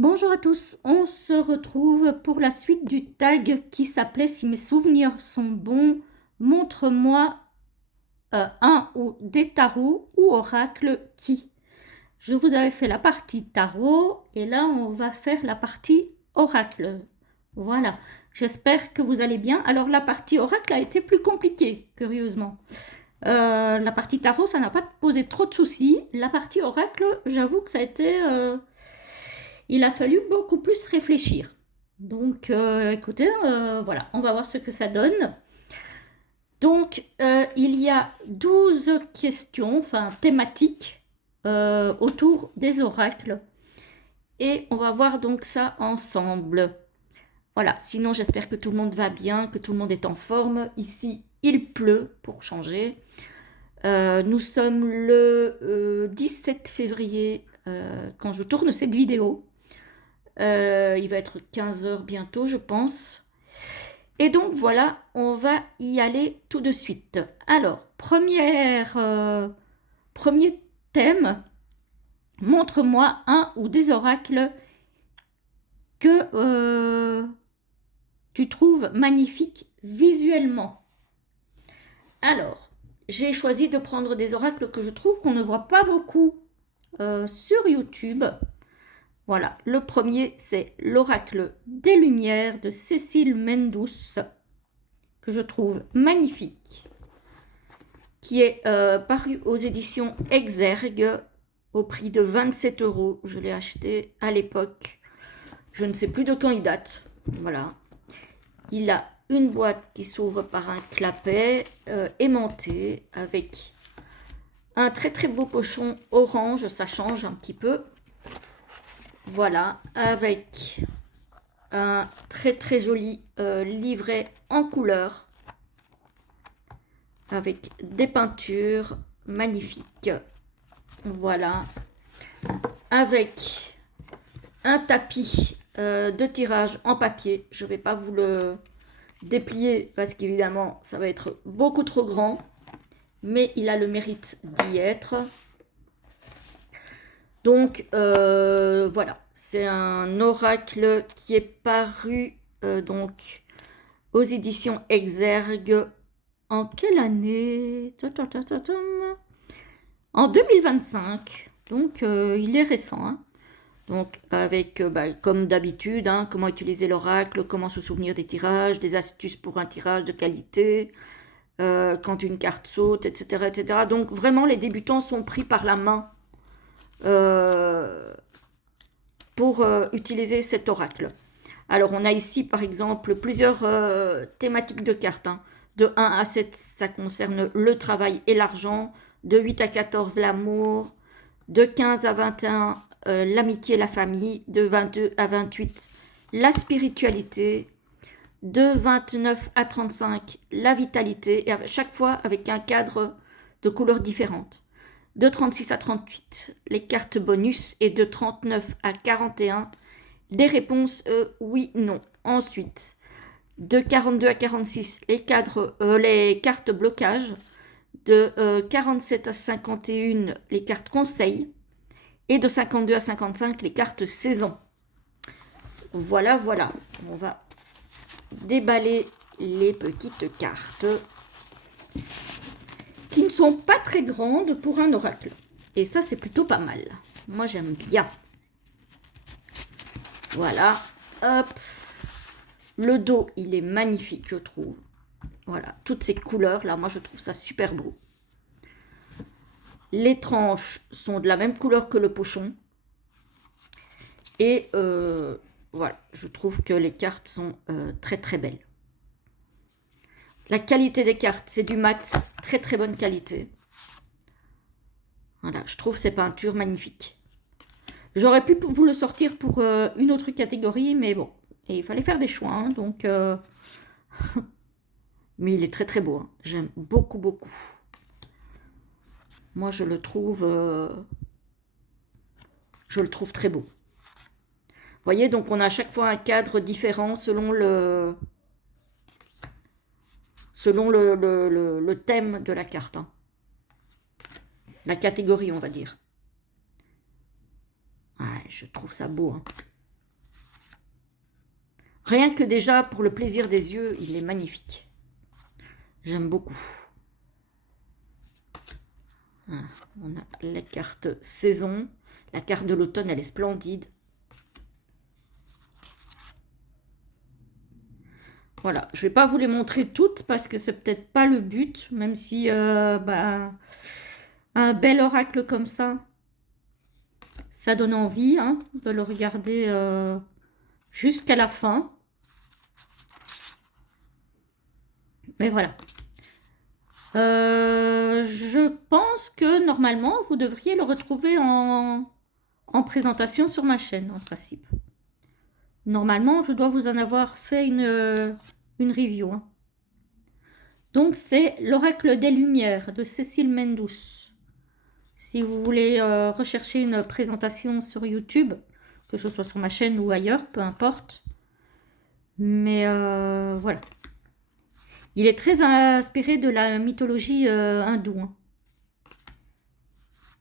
Bonjour à tous, on se retrouve pour la suite du tag qui s'appelait "Si mes souvenirs sont bons, montre-moi un ou des tarots ou oracles qui". Je vous avais fait la partie tarot et là on va faire la partie oracle. Voilà, j'espère que vous allez bien. Alors la partie oracle a été plus compliquée, curieusement. La partie tarot, ça n'a pas posé trop de soucis. La partie oracle, j'avoue que ça a été... il a fallu beaucoup plus réfléchir. Donc, écoutez, voilà, on va voir ce que ça donne. Donc, il y a 12 questions, enfin thématiques, autour des oracles. Et on va voir donc ça ensemble. Voilà, sinon j'espère que tout le monde va bien, que tout le monde est en forme. Ici, il pleut pour changer. Nous sommes le 17 février quand je tourne cette vidéo. Il va être 15 heures bientôt, je pense. Et donc voilà, on va y aller tout de suite. Alors, premier thème, montre-moi un ou des oracles que tu trouves magnifiques visuellement. Alors, j'ai choisi de prendre des oracles que je trouve qu'on ne voit pas beaucoup sur YouTube. Voilà, le premier, c'est l'Oracle des Lumières de Cécile Mendous, que je trouve magnifique, qui est paru aux éditions Exergue au prix de 27 euros. Je l'ai acheté à l'époque. Je ne sais plus de quand il date. Voilà. Il a une boîte qui s'ouvre par un clapet aimanté avec un très très beau pochon orange. Ça change un petit peu. Voilà, avec un très très joli livret en couleur avec des peintures magnifiques. Voilà, avec un tapis de tirage en papier. Je ne vais pas vous le déplier parce qu'évidemment ça va être beaucoup trop grand, mais il a le mérite d'y être. Donc voilà, c'est un oracle qui est paru donc aux éditions Exergue en quelle année? En 2025. Donc il est récent. Hein. Donc avec, comme d'habitude, hein, comment utiliser l'oracle, comment se souvenir des tirages, des astuces pour un tirage de qualité, quand une carte saute, etc., etc. Donc vraiment les débutants sont pris par la main pour utiliser cet oracle. Alors on a ici par exemple plusieurs thématiques de cartes. Hein. De 1 à 7, ça concerne le travail et l'argent. De 8 à 14, l'amour. De 15 à 21, l'amitié et la famille. De 22 à 28, la spiritualité. De 29 à 35, la vitalité. Et à chaque fois avec un cadre de couleurs différentes. De 36 à 38, les cartes bonus. Et de 39 à 41, des réponses oui, non. Ensuite, de 42 à 46, les cartes blocage. De 47 à 51, les cartes conseil. Et de 52 à 55, les cartes saison. Voilà, voilà. On va déballer les petites cartes qui ne sont pas très grandes pour un oracle. Et ça, c'est plutôt pas mal. Moi, j'aime bien. Voilà. Hop. Le dos, il est magnifique, je trouve. Voilà, toutes ces couleurs, là, moi, je trouve ça super beau. Les tranches sont de la même couleur que le pochon. Et voilà, je trouve que les cartes sont très, très belles. La qualité des cartes, c'est du mat, très, très bonne qualité. Voilà, je trouve ces peintures magnifiques. J'aurais pu vous le sortir pour une autre catégorie, mais bon, et il fallait faire des choix, hein, donc... mais il est très très beau, hein. J'aime beaucoup beaucoup. Moi je le trouve très beau. Vous voyez, donc on a à chaque fois un cadre différent selon le thème de la carte. Hein. La catégorie, on va dire. Ouais, je trouve ça beau. Hein. Rien que déjà pour le plaisir des yeux, il est magnifique. J'aime beaucoup. Ah, on a la carte saison. La carte de l'automne, elle est splendide. Voilà, je ne vais pas vous les montrer toutes parce que c'est peut-être pas le but, même si un bel oracle comme ça donne envie hein, de le regarder jusqu'à la fin. Mais voilà. Je pense que normalement, vous devriez le retrouver en présentation sur ma chaîne, en principe. Normalement, je dois vous en avoir fait une review. Hein. Donc, c'est l'Oracle des Lumières de Cécile Mendous. Si vous voulez rechercher une présentation sur YouTube, que ce soit sur ma chaîne ou ailleurs, peu importe. Mais voilà. Il est très inspiré de la mythologie hindoue. Hein.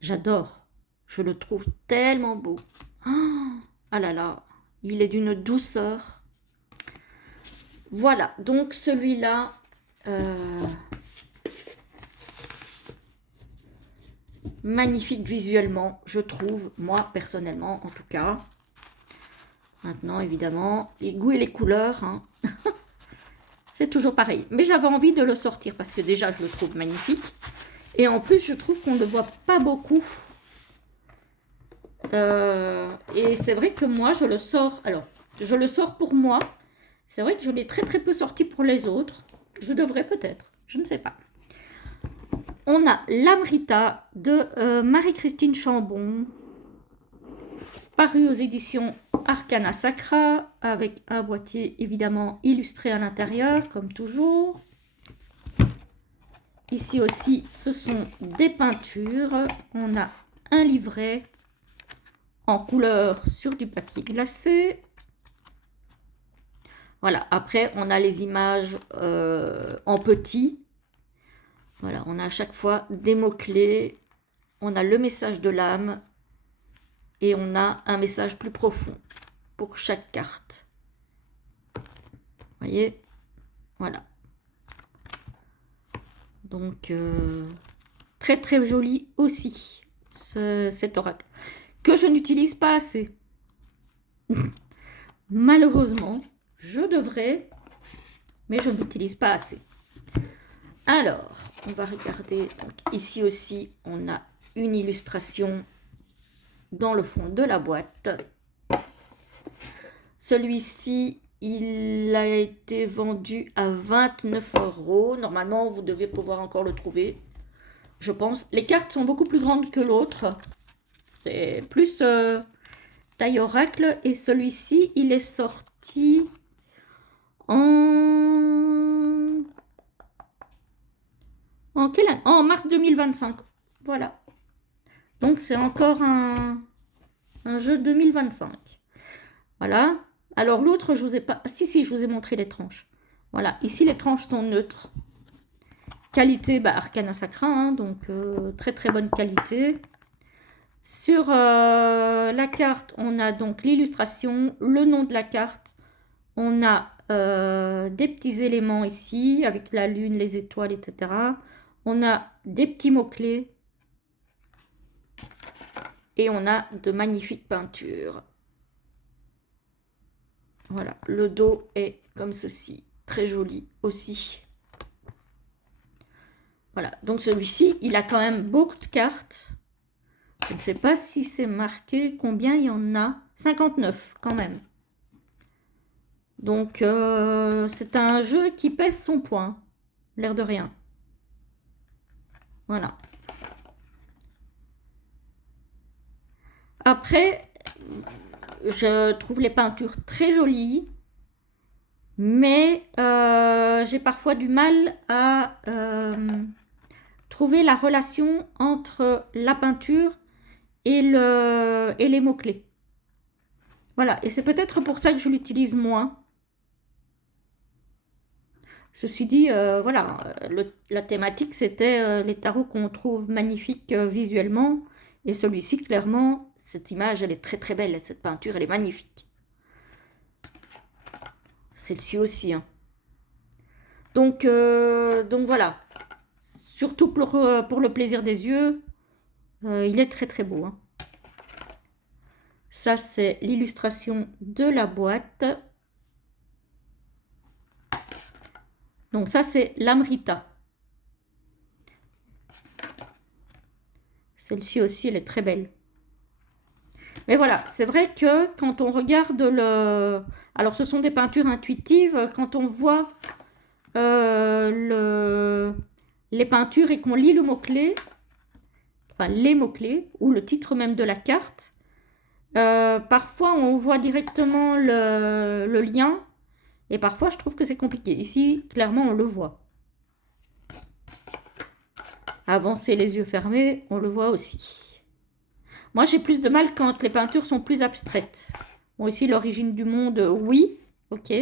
J'adore. Je le trouve tellement beau. Ah là là. Il est d'une douceur. Voilà. Donc celui-là... magnifique visuellement, je trouve. Moi, personnellement, en tout cas. Maintenant, évidemment, les goûts et les couleurs... Hein. C'est toujours pareil. Mais j'avais envie de le sortir parce que déjà, je le trouve magnifique. Et en plus, je trouve qu'on ne le voit pas beaucoup. Et c'est vrai que moi, je le sors. Alors, je le sors pour moi. C'est vrai que je l'ai très très peu sorti pour les autres. Je devrais peut-être. Je ne sais pas. On a l'Amrita de Marie-Christine Chambon. Paru aux éditions Arcana Sacra, avec un boîtier évidemment illustré à l'intérieur, comme toujours. Ici aussi, ce sont des peintures. On a un livret en couleur sur du papier glacé. Voilà, après, on a les images en petit. Voilà, on a à chaque fois des mots-clés. On a le message de l'âme. Et on a un message plus profond pour chaque carte. Vous voyez? Voilà. Donc, très très joli aussi, cet oracle. Que je n'utilise pas assez. Malheureusement, je devrais, mais je n'utilise pas assez. Alors, on va regarder. Donc, ici aussi, on a une illustration dans le fond de la boîte. Celui-ci, il a été vendu à 29 €. Normalement, vous devez pouvoir encore le trouver, je pense. Les cartes sont beaucoup plus grandes que l'autre. C'est plus taille oracle. Et celui-ci, il est sorti en quelle année? En mars 2025. Voilà. Donc, c'est encore un jeu 2025. Voilà. Alors, l'autre, je vous ai pas... Si, je vous ai montré les tranches. Voilà. Ici, les tranches sont neutres. Qualité, Arcana Sacra, hein, donc très très bonne qualité. Sur la carte, on a donc l'illustration, le nom de la carte. On a des petits éléments ici, avec la lune, les étoiles, etc. On a des petits mots-clés. Et on a de magnifiques peintures. Voilà, le dos est comme ceci, très joli aussi. Voilà, donc celui-ci, il a quand même beaucoup de cartes. Je ne sais pas si c'est marqué combien il y en a. 59 quand même. Donc, c'est un jeu qui pèse son poids, l'air de rien. Voilà. Après, je trouve les peintures très jolies, mais j'ai parfois du mal à trouver la relation entre la peinture et les mots-clés. Voilà, et c'est peut-être pour ça que je l'utilise moins. Ceci dit, voilà, la thématique, c'était les tarots qu'on trouve magnifiques visuellement. Et celui-ci, clairement, cette image, elle est très très belle. Cette peinture, elle est magnifique. Celle-ci aussi, hein. Donc voilà. Surtout pour le plaisir des yeux, il est très très beau, hein. Ça, c'est l'illustration de la boîte. Donc ça, c'est l'Amrita. Celle-ci aussi, elle est très belle. Mais voilà, c'est vrai que quand on regarde le... Alors, ce sont des peintures intuitives. Quand on voit les peintures et qu'on lit le mot-clé, enfin les mots-clés, ou le titre même de la carte, parfois on voit directement le lien, et parfois je trouve que c'est compliqué. Ici, clairement, on le voit. Avancer les yeux fermés, on le voit aussi. Moi, j'ai plus de mal quand les peintures sont plus abstraites. Bon, ici, l'origine du monde, oui, ok.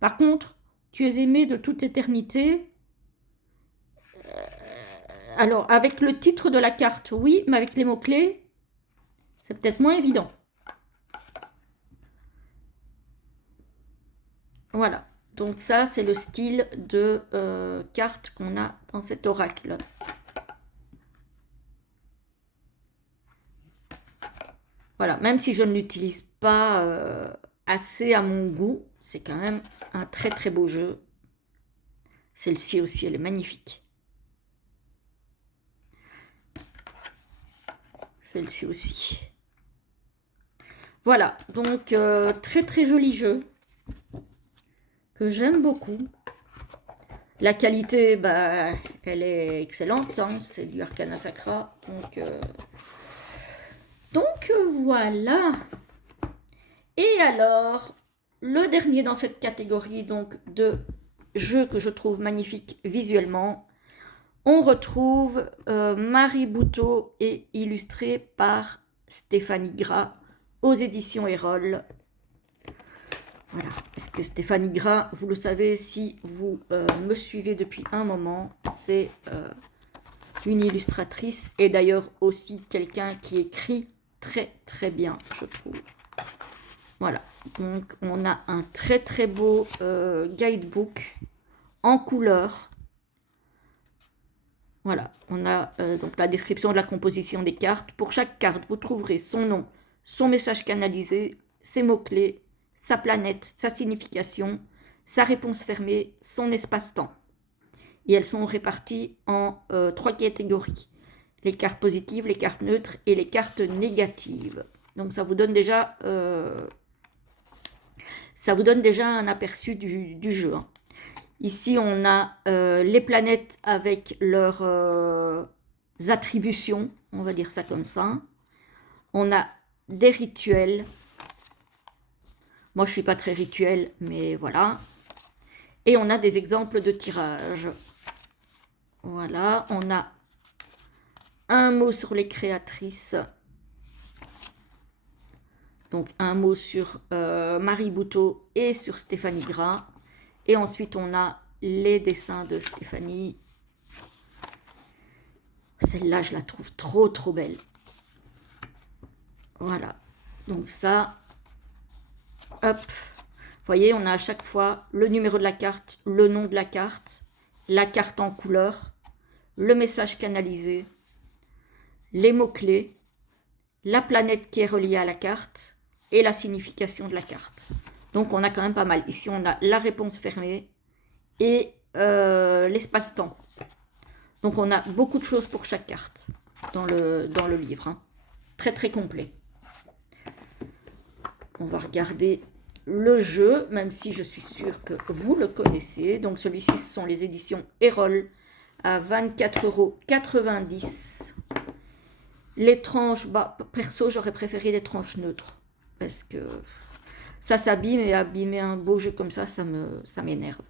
Par contre, tu es aimé de toute éternité. Alors, avec le titre de la carte, oui, mais avec les mots-clés, c'est peut-être moins évident. Voilà. Donc ça, c'est le style de carte qu'on a dans cet oracle. Voilà, même si je ne l'utilise pas assez à mon goût, c'est quand même un très très beau jeu. Celle-ci aussi, elle est magnifique. Celle-ci aussi. Voilà, donc très très joli jeu que j'aime beaucoup. La qualité, bah, elle est excellente, hein, c'est du Arcana Sacra, donc voilà. Et alors, le dernier dans cette catégorie donc de jeux que je trouve magnifique visuellement, on retrouve Marie Bouteau et illustré par Stéphanie Gras aux éditions Erol. Voilà, parce que Stéphanie Gras, vous le savez, si vous me suivez depuis un moment, c'est une illustratrice et d'ailleurs aussi quelqu'un qui écrit très très bien, je trouve. Voilà, donc on a un très très beau guidebook en couleur. Voilà, on a donc la description de la composition des cartes. Pour chaque carte, vous trouverez son nom, son message canalisé, ses mots-clés, sa planète, sa signification, sa réponse fermée, son espace-temps. Et elles sont réparties en 3 catégories. Les cartes positives, les cartes neutres et les cartes négatives. Donc ça vous donne déjà un aperçu du jeu, hein. Ici, on a les planètes avec leurs attributions, on va dire ça comme ça. On a des rituels. Moi, je ne suis pas très rituel, mais voilà. Et on a des exemples de tirage. Voilà, on a un mot sur les créatrices. Donc, un mot sur Marie Bouteau et sur Stéphanie Gras. Et ensuite, on a les dessins de Stéphanie. Celle-là, je la trouve trop, trop belle. Voilà. Donc ça, hop. Vous voyez, on a à chaque fois le numéro de la carte, le nom de la carte en couleur, le message canalisé, les mots-clés, la planète qui est reliée à la carte et la signification de la carte. Donc, on a quand même pas mal. Ici, on a la réponse fermée et l'espace-temps. Donc, on a beaucoup de choses pour chaque carte dans le livre, hein. Très, très complet. On va regarder le jeu, même si je suis sûre que vous le connaissez. Donc, celui-ci, ce sont les éditions Erol à 24,90 €. Les tranches, bah, perso, j'aurais préféré des tranches neutres. Parce que ça s'abîme et abîmer un beau jeu comme ça m'énerve.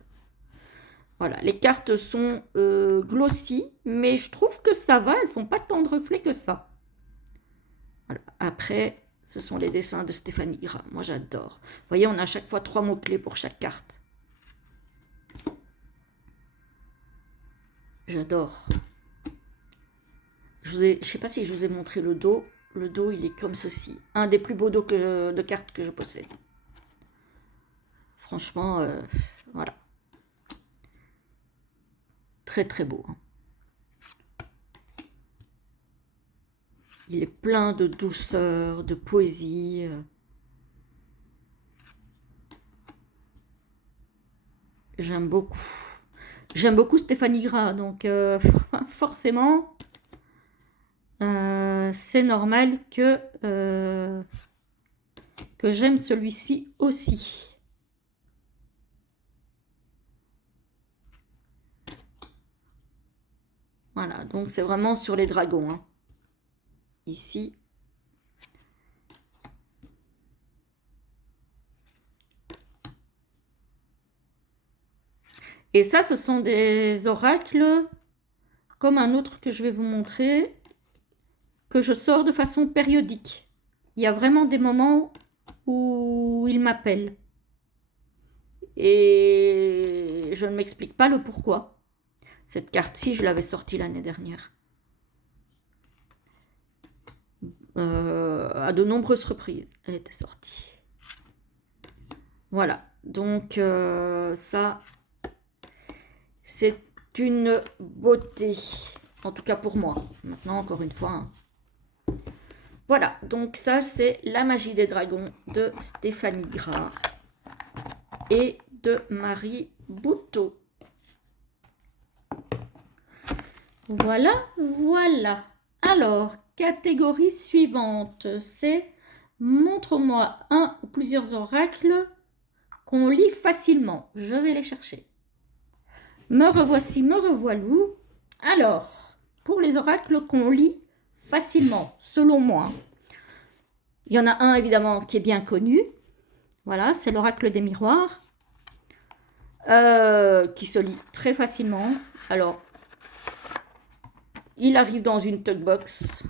Voilà, les cartes sont glossy, mais je trouve que ça va, elles font pas tant de reflets que ça. Voilà. Après, ce sont les dessins de Stéphanie Gras. Moi, j'adore. Vous voyez, on a à chaque fois 3 mots-clés pour chaque carte. J'adore. Je ne sais pas si je vous ai montré le dos. Le dos, il est comme ceci. Un des plus beaux dos de cartes que je possède. Franchement, voilà. Très très beau. Hein. Il est plein de douceur, de poésie. J'aime beaucoup. J'aime beaucoup Stéphanie Gras, donc forcément, c'est normal que j'aime celui-ci aussi. Voilà, donc c'est vraiment sur les dragons. Hein. Ici. Et ça, ce sont des oracles, comme un autre que je vais vous montrer, que je sors de façon périodique. Il y a vraiment des moments où il m'appelle. Et je ne m'explique pas le pourquoi. Cette carte-ci, je l'avais sortie l'année dernière. À de nombreuses reprises, elle était sortie. Voilà, donc ça, c'est une beauté, en tout cas pour moi. Maintenant, encore une fois. Hein. Voilà, donc ça, c'est La magie des dragons de Stéphanie Gras et de Marie Bouteau. Voilà, voilà. Alors, catégorie suivante, c'est montre-moi un ou plusieurs oracles qu'on lit facilement. Je vais les chercher. Me revoici, me revoilou. Alors, pour les oracles qu'on lit facilement, selon moi, il y en a un évidemment qui est bien connu. Voilà, c'est l'oracle des miroirs, qui se lit très facilement. Alors, il arrive dans une tugbox.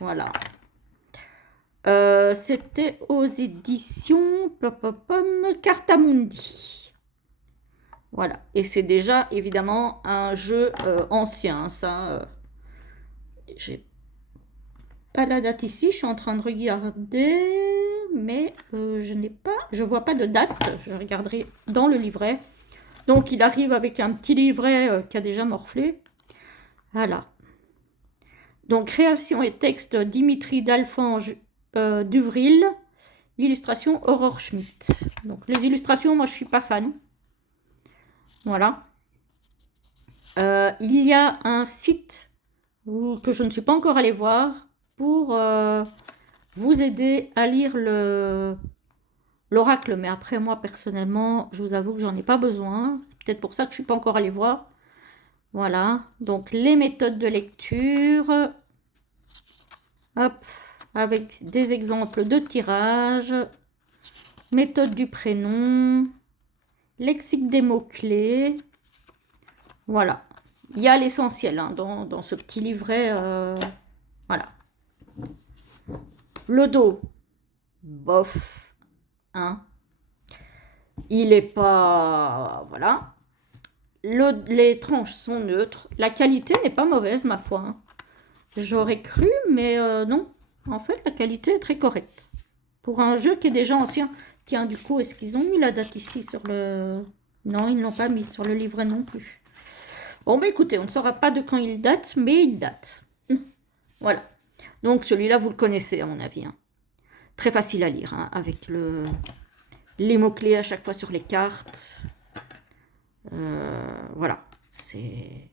Voilà. C'était aux éditions Cartamundi. Voilà. Et c'est déjà évidemment un jeu ancien. Ça, j'ai pas la date ici. Je suis en train de regarder, mais je vois pas de date. Je regarderai dans le livret. Donc il arrive avec un petit livret qui a déjà morflé. Voilà. Donc création et texte Dimitri Dalfange d'Uvril, illustration Aurore Schmitt. Donc les illustrations, moi je suis pas fan. Voilà. Il y a un site que je ne suis pas encore allée voir pour vous aider à lire l'oracle. Mais après, moi personnellement, je vous avoue que j'en ai pas besoin. C'est peut-être pour ça que je suis pas encore allée voir. Voilà. Donc les méthodes de lecture. Hop. Avec des exemples de tirage, méthode du prénom, lexique des mots-clés. Voilà. Il y a l'essentiel hein, dans ce petit livret. Voilà. Le dos, bof. Hein. Il n'est pas... Voilà. Les tranches sont neutres. La qualité n'est pas mauvaise, ma foi. Hein. J'aurais cru, mais non. En fait, la qualité est très correcte. Pour un jeu qui est déjà ancien. Tiens, du coup, est-ce qu'ils ont mis la date ici sur le... Non, ils ne l'ont pas mis sur le livret non plus. Bon, bah écoutez, on ne saura pas de quand il date, mais il date. Voilà. Donc, celui-là, vous le connaissez, à mon avis. Hein. Très facile à lire, hein, avec les mots-clés à chaque fois sur les cartes. Voilà. C'est...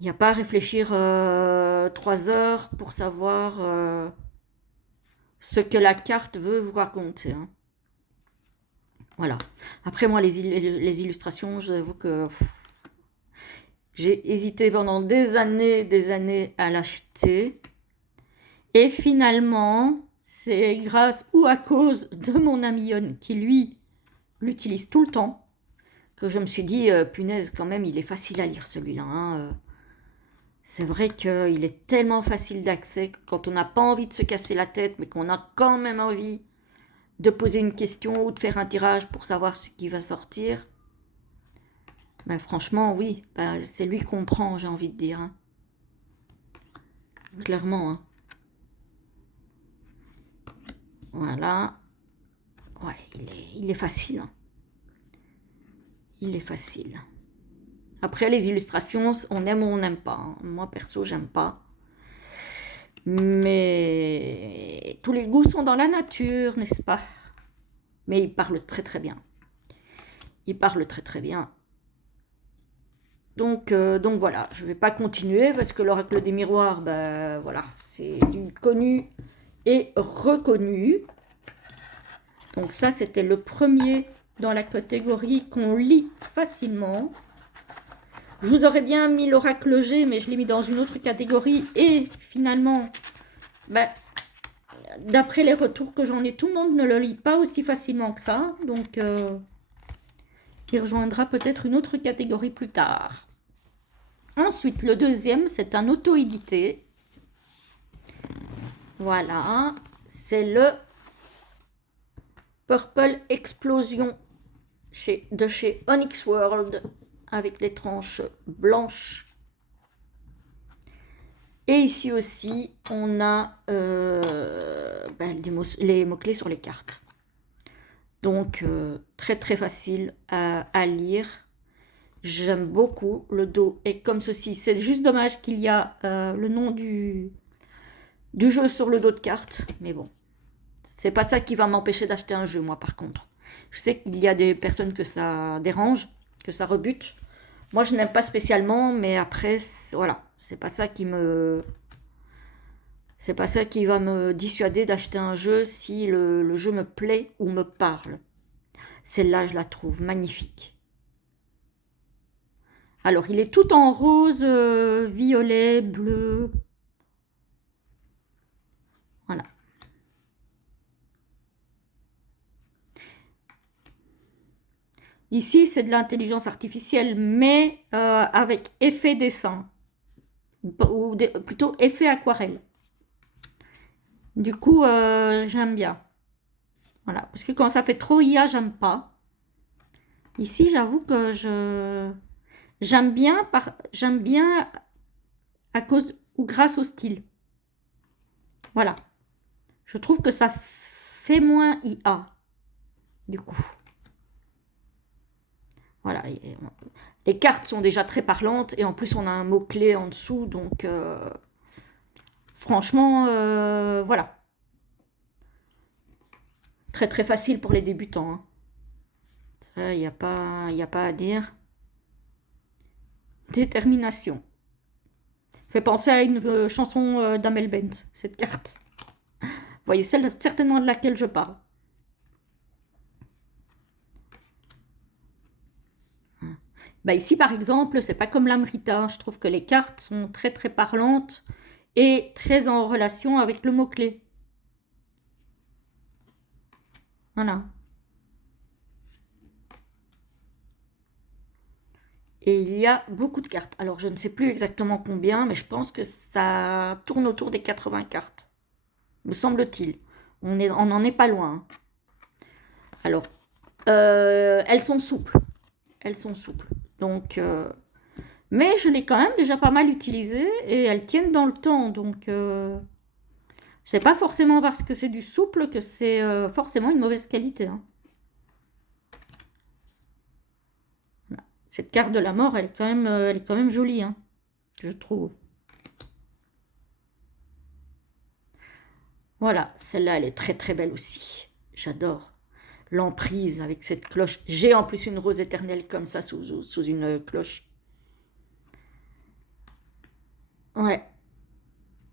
Il n'y a pas à réfléchir 3 heures pour savoir ce que la carte veut vous raconter. Hein. Voilà. Après, moi, les illustrations, je vous avoue que j'ai hésité pendant des années à l'acheter. Et finalement, c'est grâce ou à cause de mon ami Yon qui, lui, l'utilise tout le temps, que je me suis dit, punaise, quand même, il est facile à lire celui-là. Hein. C'est vrai qu'il est tellement facile d'accès que quand on n'a pas envie de se casser la tête, mais qu'on a quand même envie de poser une question ou de faire un tirage pour savoir ce qui va sortir, ben franchement, oui, ben c'est lui qu'on prend, j'ai envie de dire. Hein. Clairement. Hein. Voilà. Ouais, il est facile. Hein. Il est facile. Après, les illustrations, on aime ou on n'aime pas. Hein. Moi, perso, j'aime pas. Mais tous les goûts sont dans la nature, n'est-ce pas? Mais il parle très très bien. Il parle très très bien. Donc voilà, je ne vais pas continuer parce que l'oracle des miroirs, ben voilà, c'est du connu et reconnu. Donc ça, c'était le premier dans la catégorie qu'on lit facilement. Je vous aurais bien mis l'oracle G, mais je l'ai mis dans une autre catégorie. Et finalement, ben, d'après les retours que j'en ai, tout le monde ne le lit pas aussi facilement que ça. Donc, il rejoindra peut-être une autre catégorie plus tard. Ensuite, le deuxième, c'est un auto-édité. Voilà, c'est le Purple Explosion de chez Onyx World avec les tranches blanches. Et ici aussi, on a les mots-clés sur les cartes. Donc, très très facile à lire. J'aime beaucoup. Le dos est comme ceci. C'est juste dommage qu'il y a le nom du jeu sur le dos de carte. Mais bon, c'est pas ça qui va m'empêcher d'acheter un jeu, moi, par contre. Je sais qu'il y a des personnes que ça dérange, que ça rebute. Moi, je n'aime pas spécialement, mais après, voilà. C'est pas ça qui va me dissuader d'acheter un jeu si le jeu me plaît ou me parle. Celle-là, je la trouve magnifique. Alors, il est tout en rose, violet, bleu. Voilà. Ici, c'est de l'intelligence artificielle, mais avec effet dessin. Ou plutôt effet aquarelle. Du coup, j'aime bien. Voilà. Parce que quand ça fait trop IA, j'aime pas. Ici, j'avoue que j'aime bien à cause ou grâce au style. Voilà. Je trouve que ça fait moins IA, du coup. Voilà. Les cartes sont déjà très parlantes et en plus, on a un mot-clé en dessous. Donc, franchement, voilà. Très, très facile pour les débutants. Hein. Ça, il n'y a pas à dire. Détermination. Fait penser à une chanson d'Amel Bent, cette carte. Vous voyez, celle certainement de laquelle je parle. Bah ici, par exemple, c'est pas comme l'Amrita. Je trouve que les cartes sont très très parlantes et très en relation avec le mot-clé. Voilà. Et il y a beaucoup de cartes. Alors, je ne sais plus exactement combien, mais je pense que ça tourne autour des 80 cartes. Me semble-t-il. On n'en est pas loin. Hein. Alors, elles sont souples. Elles sont souples. Donc, mais je l'ai quand même déjà pas mal utilisée et elles tiennent dans le temps. Donc, c'est pas forcément parce que c'est du souple que c'est forcément une mauvaise qualité. Hein. Cette carte de la mort, elle est quand même jolie, hein, je trouve. Voilà, celle-là, elle est très très belle aussi. J'adore l'emprise avec cette cloche. J'ai en plus une rose éternelle comme ça sous une cloche. Ouais,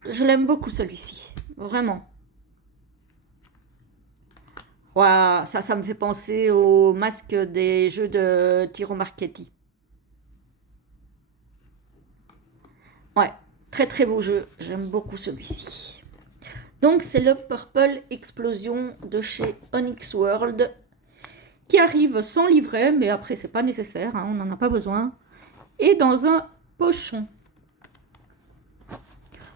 je l'aime beaucoup celui-ci, vraiment. Ouais, ça me fait penser au masque des jeux de Tiro Marchetti. Ouais, très très beau jeu, j'aime beaucoup celui-ci. Donc c'est le Purple Explosion de chez Onyx World qui arrive sans livret, mais après c'est pas nécessaire, hein, on n'en a pas besoin, et dans un pochon.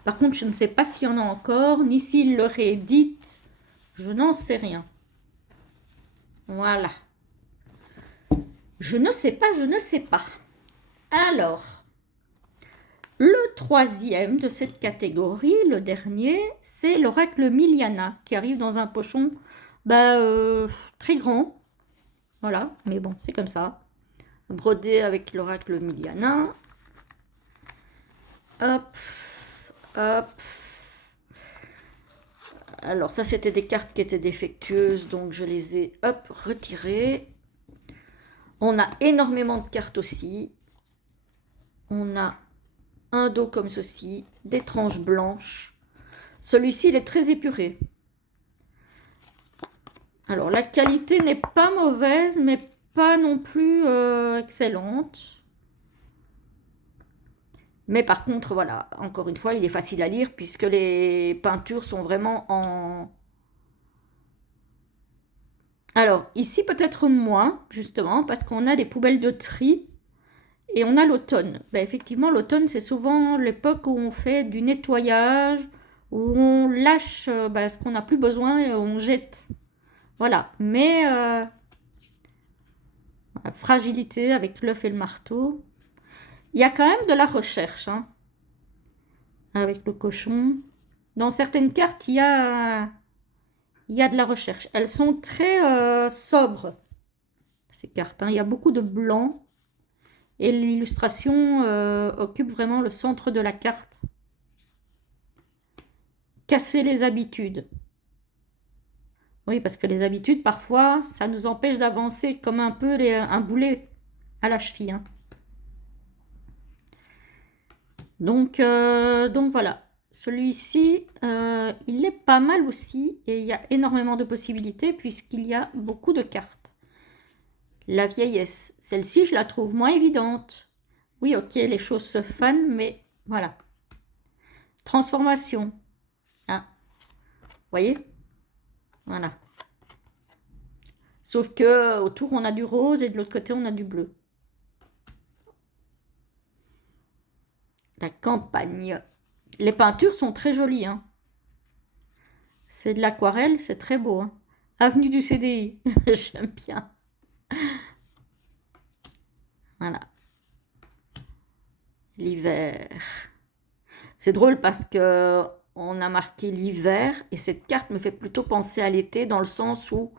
Par contre, je ne sais pas s'il y en a encore, ni s'il le réédite, je n'en sais rien. Voilà. Je ne sais pas, je ne sais pas. Alors, le troisième de cette catégorie, le dernier, c'est l'oracle Miliana, qui arrive dans un pochon Bah, très grand. Voilà, mais bon, c'est comme ça. Brodé avec l'oracle Miliana. Hop, hop. Alors ça, c'était des cartes qui étaient défectueuses, donc je les ai, hop, retirées. On a énormément de cartes aussi. On a un dos comme ceci, des tranches blanches. Celui-ci, il est très épuré. Alors, la qualité n'est pas mauvaise, mais pas non plus excellente. Mais par contre, voilà, encore une fois, il est facile à lire puisque les peintures sont vraiment en... Alors, ici peut-être moins, justement, parce qu'on a des poubelles de tri et on a l'automne. Ben, effectivement, l'automne, c'est souvent l'époque où on fait du nettoyage, où on lâche ben, ce qu'on n'a plus besoin et on jette. Voilà, mais fragilité avec l'œuf et le marteau. Il y a quand même de la recherche, hein, avec le cochon. Dans certaines cartes, il y a de la recherche. Elles sont très sobres, ces cartes, hein. Il y a beaucoup de blanc et l'illustration occupe vraiment le centre de la carte. Casser les habitudes. Oui, parce que les habitudes, parfois, ça nous empêche d'avancer comme un peu un boulet à la cheville, hein. Donc voilà. Celui-ci, il est pas mal aussi et il y a énormément de possibilités puisqu'il y a beaucoup de cartes. La vieillesse, celle-ci, je la trouve moins évidente. Oui, ok, les choses se fanent, mais voilà. Transformation. Hein, voyez? Voilà. Sauf que autour, on a du rose et de l'autre côté, on a du bleu. La campagne. Les peintures sont très jolies, hein. C'est de l'aquarelle, c'est très beau, hein. Avenue du CDI, j'aime bien. Voilà. L'hiver. C'est drôle parce que on a marqué l'hiver et cette carte me fait plutôt penser à l'été dans le sens où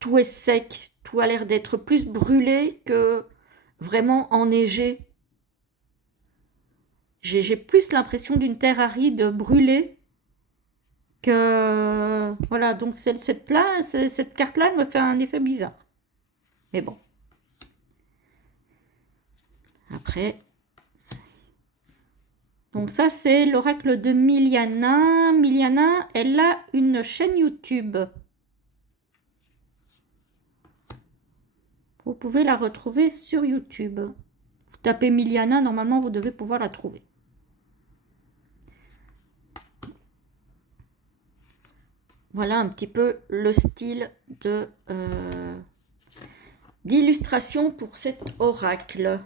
tout est sec, tout a l'air d'être plus brûlé que vraiment enneigé. J'ai plus l'impression d'une terre aride brûlée que... Voilà, donc cette carte-là me fait un effet bizarre. Mais bon. Après... Donc ça, c'est l'oracle de Miliana. Miliana, elle a une chaîne YouTube. Vous pouvez la retrouver sur YouTube. Vous tapez Miliana, normalement, vous devez pouvoir la trouver. Voilà un petit peu le style d'illustration pour cet oracle.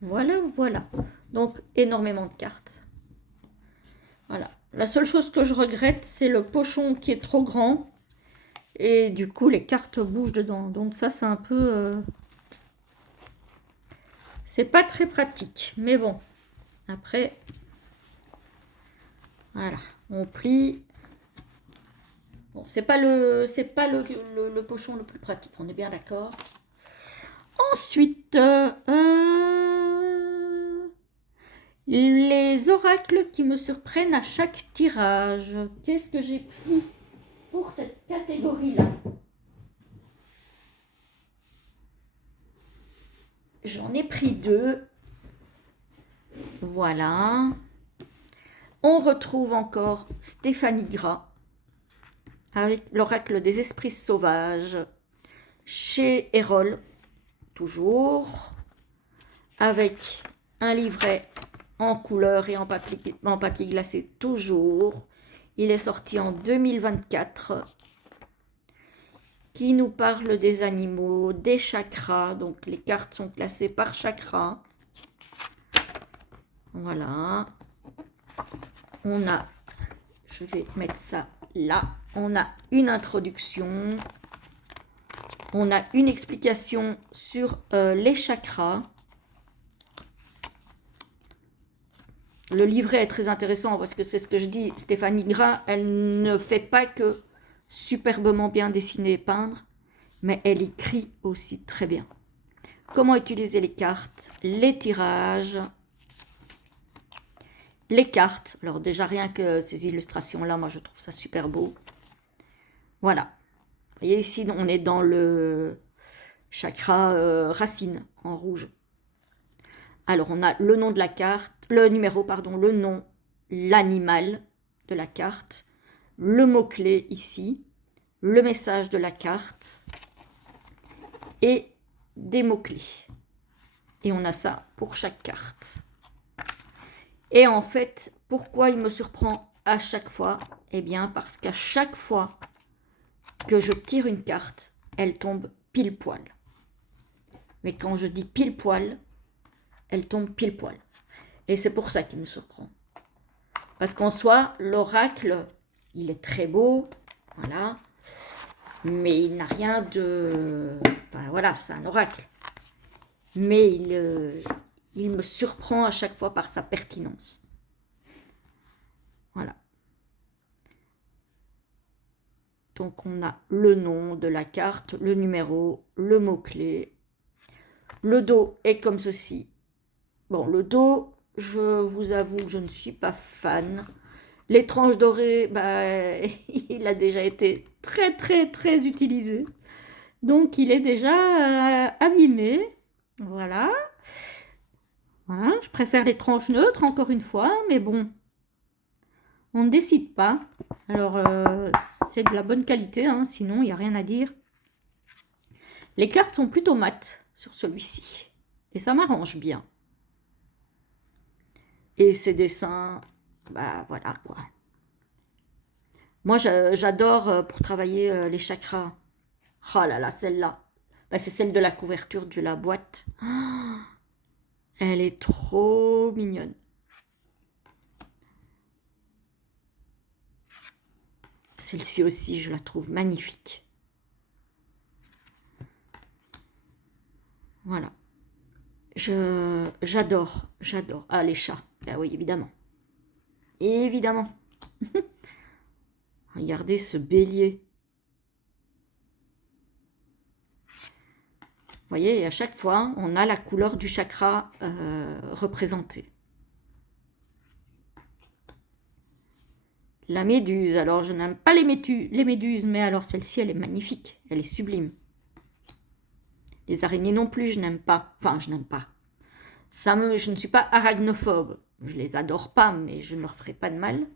Voilà, voilà. Donc, énormément de cartes. Voilà. La seule chose que je regrette, c'est le pochon qui est trop grand. Et du coup, les cartes bougent dedans. Donc ça, c'est un peu... c'est pas très pratique. Mais bon. Après, voilà. On plie. Bon, c'est pas le pochon le plus pratique. On est bien d'accord. Ensuite, les oracles qui me surprennent à chaque tirage. Qu'est-ce que j'ai pris pour cette catégorie-là? J'en ai pris 2. Voilà. On retrouve encore Stéphanie Gras avec l'oracle des esprits sauvages chez Erol, toujours, avec un livret en couleur et en papier glacé, toujours. Il est sorti en 2024, qui nous parle des animaux, des chakras. Donc les cartes sont classées par chakra. Voilà. On a, je vais mettre ça là, on a une introduction. On a une explication sur les chakras. Le livret est très intéressant parce que c'est ce que je dis, Stéphanie Gras, elle ne fait pas que superbement bien dessiner et peindre, mais elle écrit aussi très bien. Comment utiliser les cartes, les tirages, les cartes. Alors déjà rien que ces illustrations-là, moi je trouve ça super beau. Voilà. Vous voyez ici, on est dans le chakra racine en rouge. Alors on a le nom de la carte, le numéro, pardon, le nom, l'animal de la carte, le mot-clé ici, le message de la carte et des mots-clés. Et on a ça pour chaque carte. Et en fait, pourquoi il me surprend à chaque fois? Eh bien, parce qu'à chaque fois que je tire une carte, elle tombe pile poil. Mais quand je dis pile poil, elle tombe pile poil. Et c'est pour ça qu'il me surprend. Parce qu'en soi, l'oracle, il est très beau, voilà, mais il n'a rien de... Enfin voilà, c'est un oracle. Mais il me surprend à chaque fois par sa pertinence. Voilà. Donc on a le nom de la carte, le numéro, le mot-clé. Le dos est comme ceci. Bon, le dos, je vous avoue que je ne suis pas fan. Les tranches dorées, bah, il a déjà été très utilisé. Donc il est déjà abîmé. Voilà. Voilà. Je préfère les tranches neutres, encore une fois, mais bon, on ne décide pas. Alors, c'est de la bonne qualité, hein, sinon il n'y a rien à dire. Les cartes sont plutôt mates sur celui-ci. Et ça m'arrange bien. Et ces dessins, bah voilà quoi. Moi, j'adore pour travailler les chakras. Oh là là, celle-là. Bah, c'est celle de la couverture de la boîte. Oh, elle est trop mignonne. Celle-ci aussi, je la trouve magnifique. Voilà. J'adore. Ah, les chats. Ben oui, évidemment. Évidemment. Regardez ce bélier. Vous voyez, à chaque fois, on a la couleur du chakra représentée. La méduse. Alors, je n'aime pas les méduses, mais alors celle-ci, elle est magnifique. Elle est sublime. Les araignées non plus, je n'aime pas. Enfin, je n'aime pas. Je ne suis pas arachnophobe. Je les adore pas, mais je ne leur ferai pas de mal.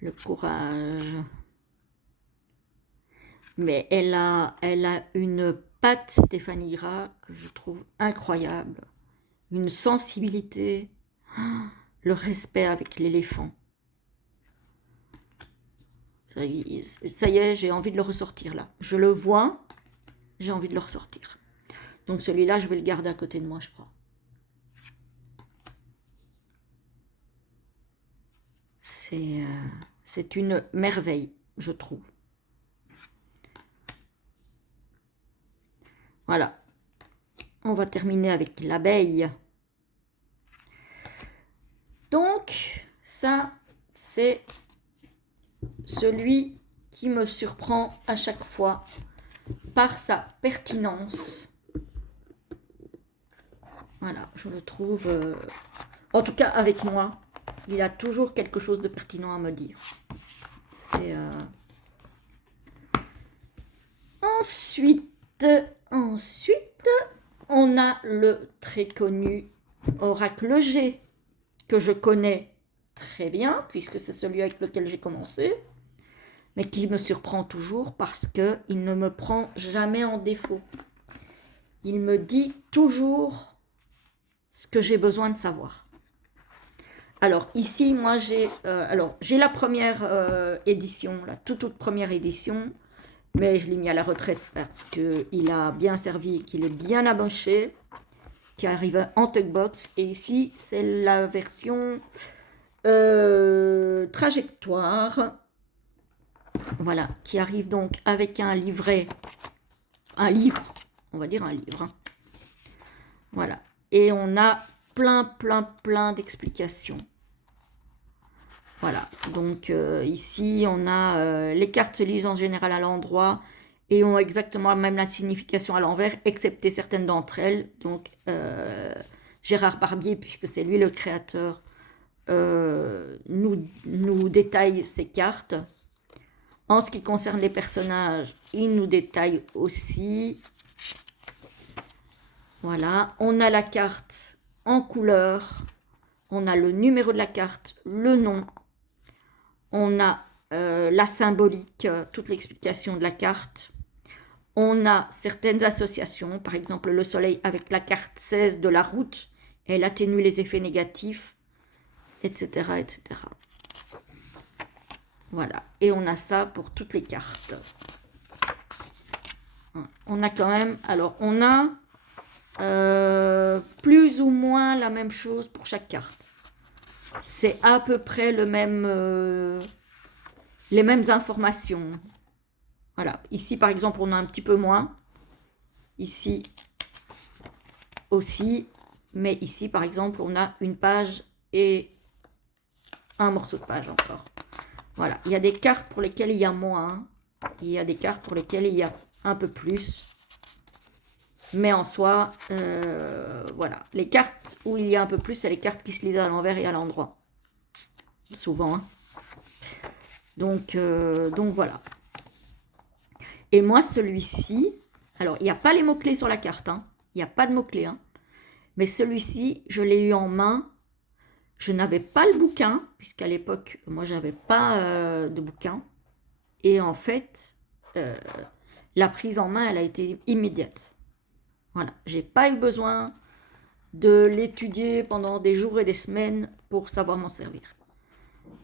Le courage. Mais elle a une patte, Stéphanie Gras, que je trouve incroyable. Une sensibilité. Le respect avec l'éléphant. Ça y est, j'ai envie de le ressortir là. Je le vois, j'ai envie de le ressortir. Donc celui-là, je vais le garder à côté de moi, je crois. C'est une merveille, je trouve. Voilà. On va terminer avec l'abeille. Donc, ça, c'est celui qui me surprend à chaque fois par sa pertinence. Voilà, je le trouve... en tout cas, avec moi, il a toujours quelque chose de pertinent à me dire. C'est... Ensuite, on a le très connu oracle G, que je connais très bien, puisque c'est celui avec lequel j'ai commencé, mais qui me surprend toujours parce qu'il ne me prend jamais en défaut. Il me dit toujours ce que j'ai besoin de savoir. Alors ici, moi j'ai la première édition, la toute première édition, mais je l'ai mis à la retraite parce qu'il a bien servi, qu'il est bien amoché, qui arrive en tugbox. Et ici, c'est la version trajectoire, voilà, qui arrive donc avec un livret, on va dire un livre. Hein. Voilà, et on a plein d'explications. Voilà, donc ici on a les cartes se lisent en général à l'endroit et ont exactement même la signification à l'envers, excepté certaines d'entre elles. Donc Gérard Barbier, puisque c'est lui le créateur, nous détaille ces cartes. En ce qui concerne les personnages, il nous détaille aussi. Voilà, on a la carte en couleur, on a le numéro de la carte, le nom, on a la symbolique, toute l'explication de la carte. On a certaines associations, par exemple le soleil avec la carte 16 de la route, elle atténue les effets négatifs, etc. etc. Voilà, et on a ça pour toutes les cartes. On a quand même, alors on a plus ou moins la même chose pour chaque carte. C'est à peu près le même, les mêmes informations. Voilà, ici par exemple on a un petit peu moins. Ici aussi, mais ici par exemple on a une page et un morceau de page encore. Voilà, il y a des cartes pour lesquelles il y a moins, il y a des cartes pour lesquelles il y a un peu plus. Mais en soi, voilà, les cartes où il y a un peu plus, c'est les cartes qui se lisent à l'envers et à l'endroit. Souvent. Hein. Donc voilà. Et moi, celui-ci, alors il n'y a pas les mots-clés sur la carte, hein. Il n'y a pas de mots-clés, hein. Mais celui-ci, je l'ai eu en main. Je n'avais pas le bouquin, puisqu'à l'époque, moi, j'avais pas de bouquin. Et en fait, la prise en main, elle a été immédiate. Voilà, j'ai pas eu besoin de l'étudier pendant des jours et des semaines pour savoir m'en servir.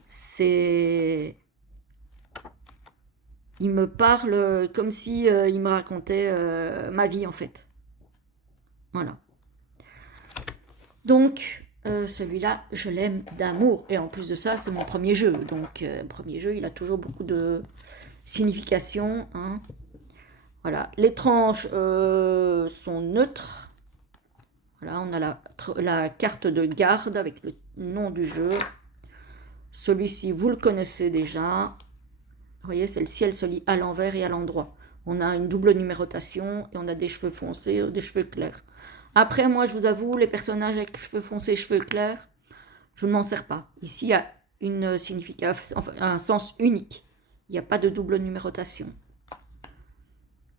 C'est... Il me parle comme si il me racontait ma vie en fait. Voilà. Donc, celui-là, je l'aime d'amour. Et en plus de ça, c'est mon premier jeu. Donc, premier jeu, il a toujours beaucoup de signification. Hein. Voilà. Les tranches sont neutres. Voilà, on a la carte de garde avec le nom du jeu. Celui-ci, vous le connaissez déjà. Vous voyez, celle-ci, elle se lit à l'envers et à l'endroit. On a une double numérotation et on a des cheveux foncés ou des cheveux clairs. Après, moi, je vous avoue, les personnages avec cheveux foncés, cheveux clairs, je ne m'en sers pas. Ici, il y a une signification, enfin, un sens unique. Il n'y a pas de double numérotation.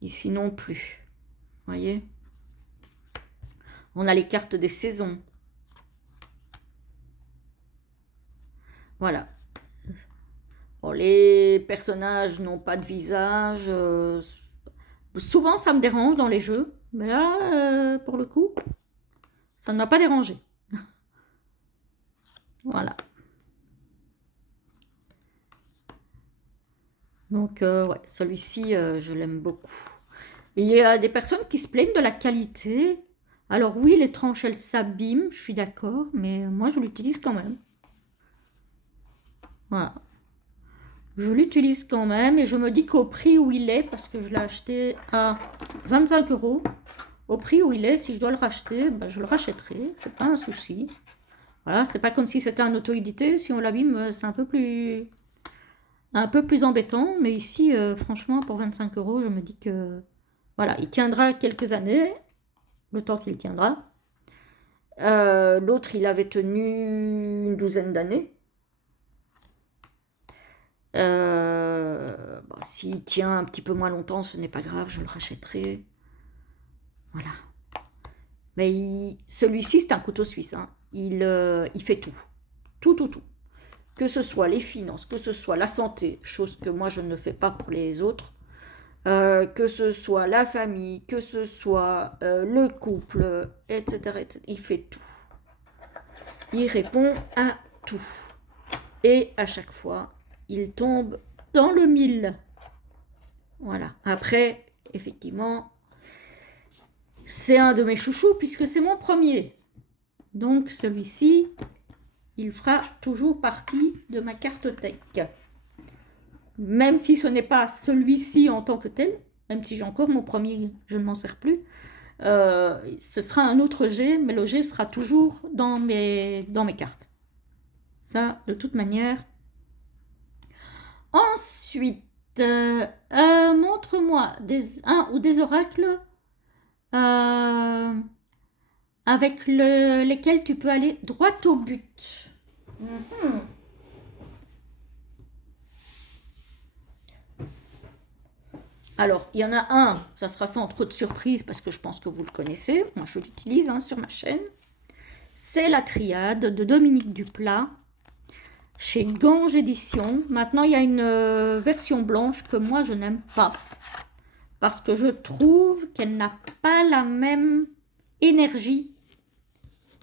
Ici non plus. Vous voyez ? On a les cartes des saisons. Voilà. Bon, les personnages n'ont pas de visage. Souvent, ça me dérange dans les jeux. Mais là, pour le coup, ça ne m'a pas dérangé. Voilà. Donc, ouais, celui-ci, je l'aime beaucoup. Il y a des personnes qui se plaignent de la qualité. Alors oui, les tranches, elles s'abîment, je suis d'accord, mais moi, je l'utilise quand même. Voilà. Je l'utilise quand même et je me dis qu'au prix où il est, parce que je l'ai acheté à 25 €, au prix où il est, si je dois le racheter, ben, je le rachèterai, c'est pas un souci. Voilà, c'est pas comme si c'était un auto-édité, si on l'abîme, c'est un peu plus embêtant, mais ici, franchement, pour 25 €, je me dis que voilà, il tiendra quelques années, le temps qu'il tiendra. L'autre, il avait tenu une douzaine d'années. Bon, s'il tient un petit peu moins longtemps, ce n'est pas grave, je le rachèterai. Voilà. Mais celui-ci, c'est un couteau suisse. Hein. Il fait tout. Tout, tout, tout. Que ce soit les finances, que ce soit la santé, chose que moi je ne fais pas pour les autres, que ce soit la famille, que ce soit le couple, etc., etc. Il fait tout. Il répond à tout. Et à chaque fois, il tombe dans le mille. Voilà. Après, effectivement, c'est un de mes chouchous puisque c'est mon premier. Donc celui-ci, il fera toujours partie de ma cartothèque. Même si ce n'est pas celui-ci en tant que tel, même si j'ai encore mon premier, je ne m'en sers plus, ce sera un autre G, mais le G sera toujours dans mes cartes. Ça, de toute manière, Ensuite, montre-moi un ou des oracles avec lesquels tu peux aller droit au but. Mhm. Alors, il y en a un, ça sera sans trop de surprise parce que je pense que vous le connaissez. Moi, je l'utilise sur ma chaîne. C'est la triade de Dominique Duplat chez Gange Édition. Maintenant, il y a une version blanche que moi, je n'aime pas parce que je trouve qu'elle n'a pas la même énergie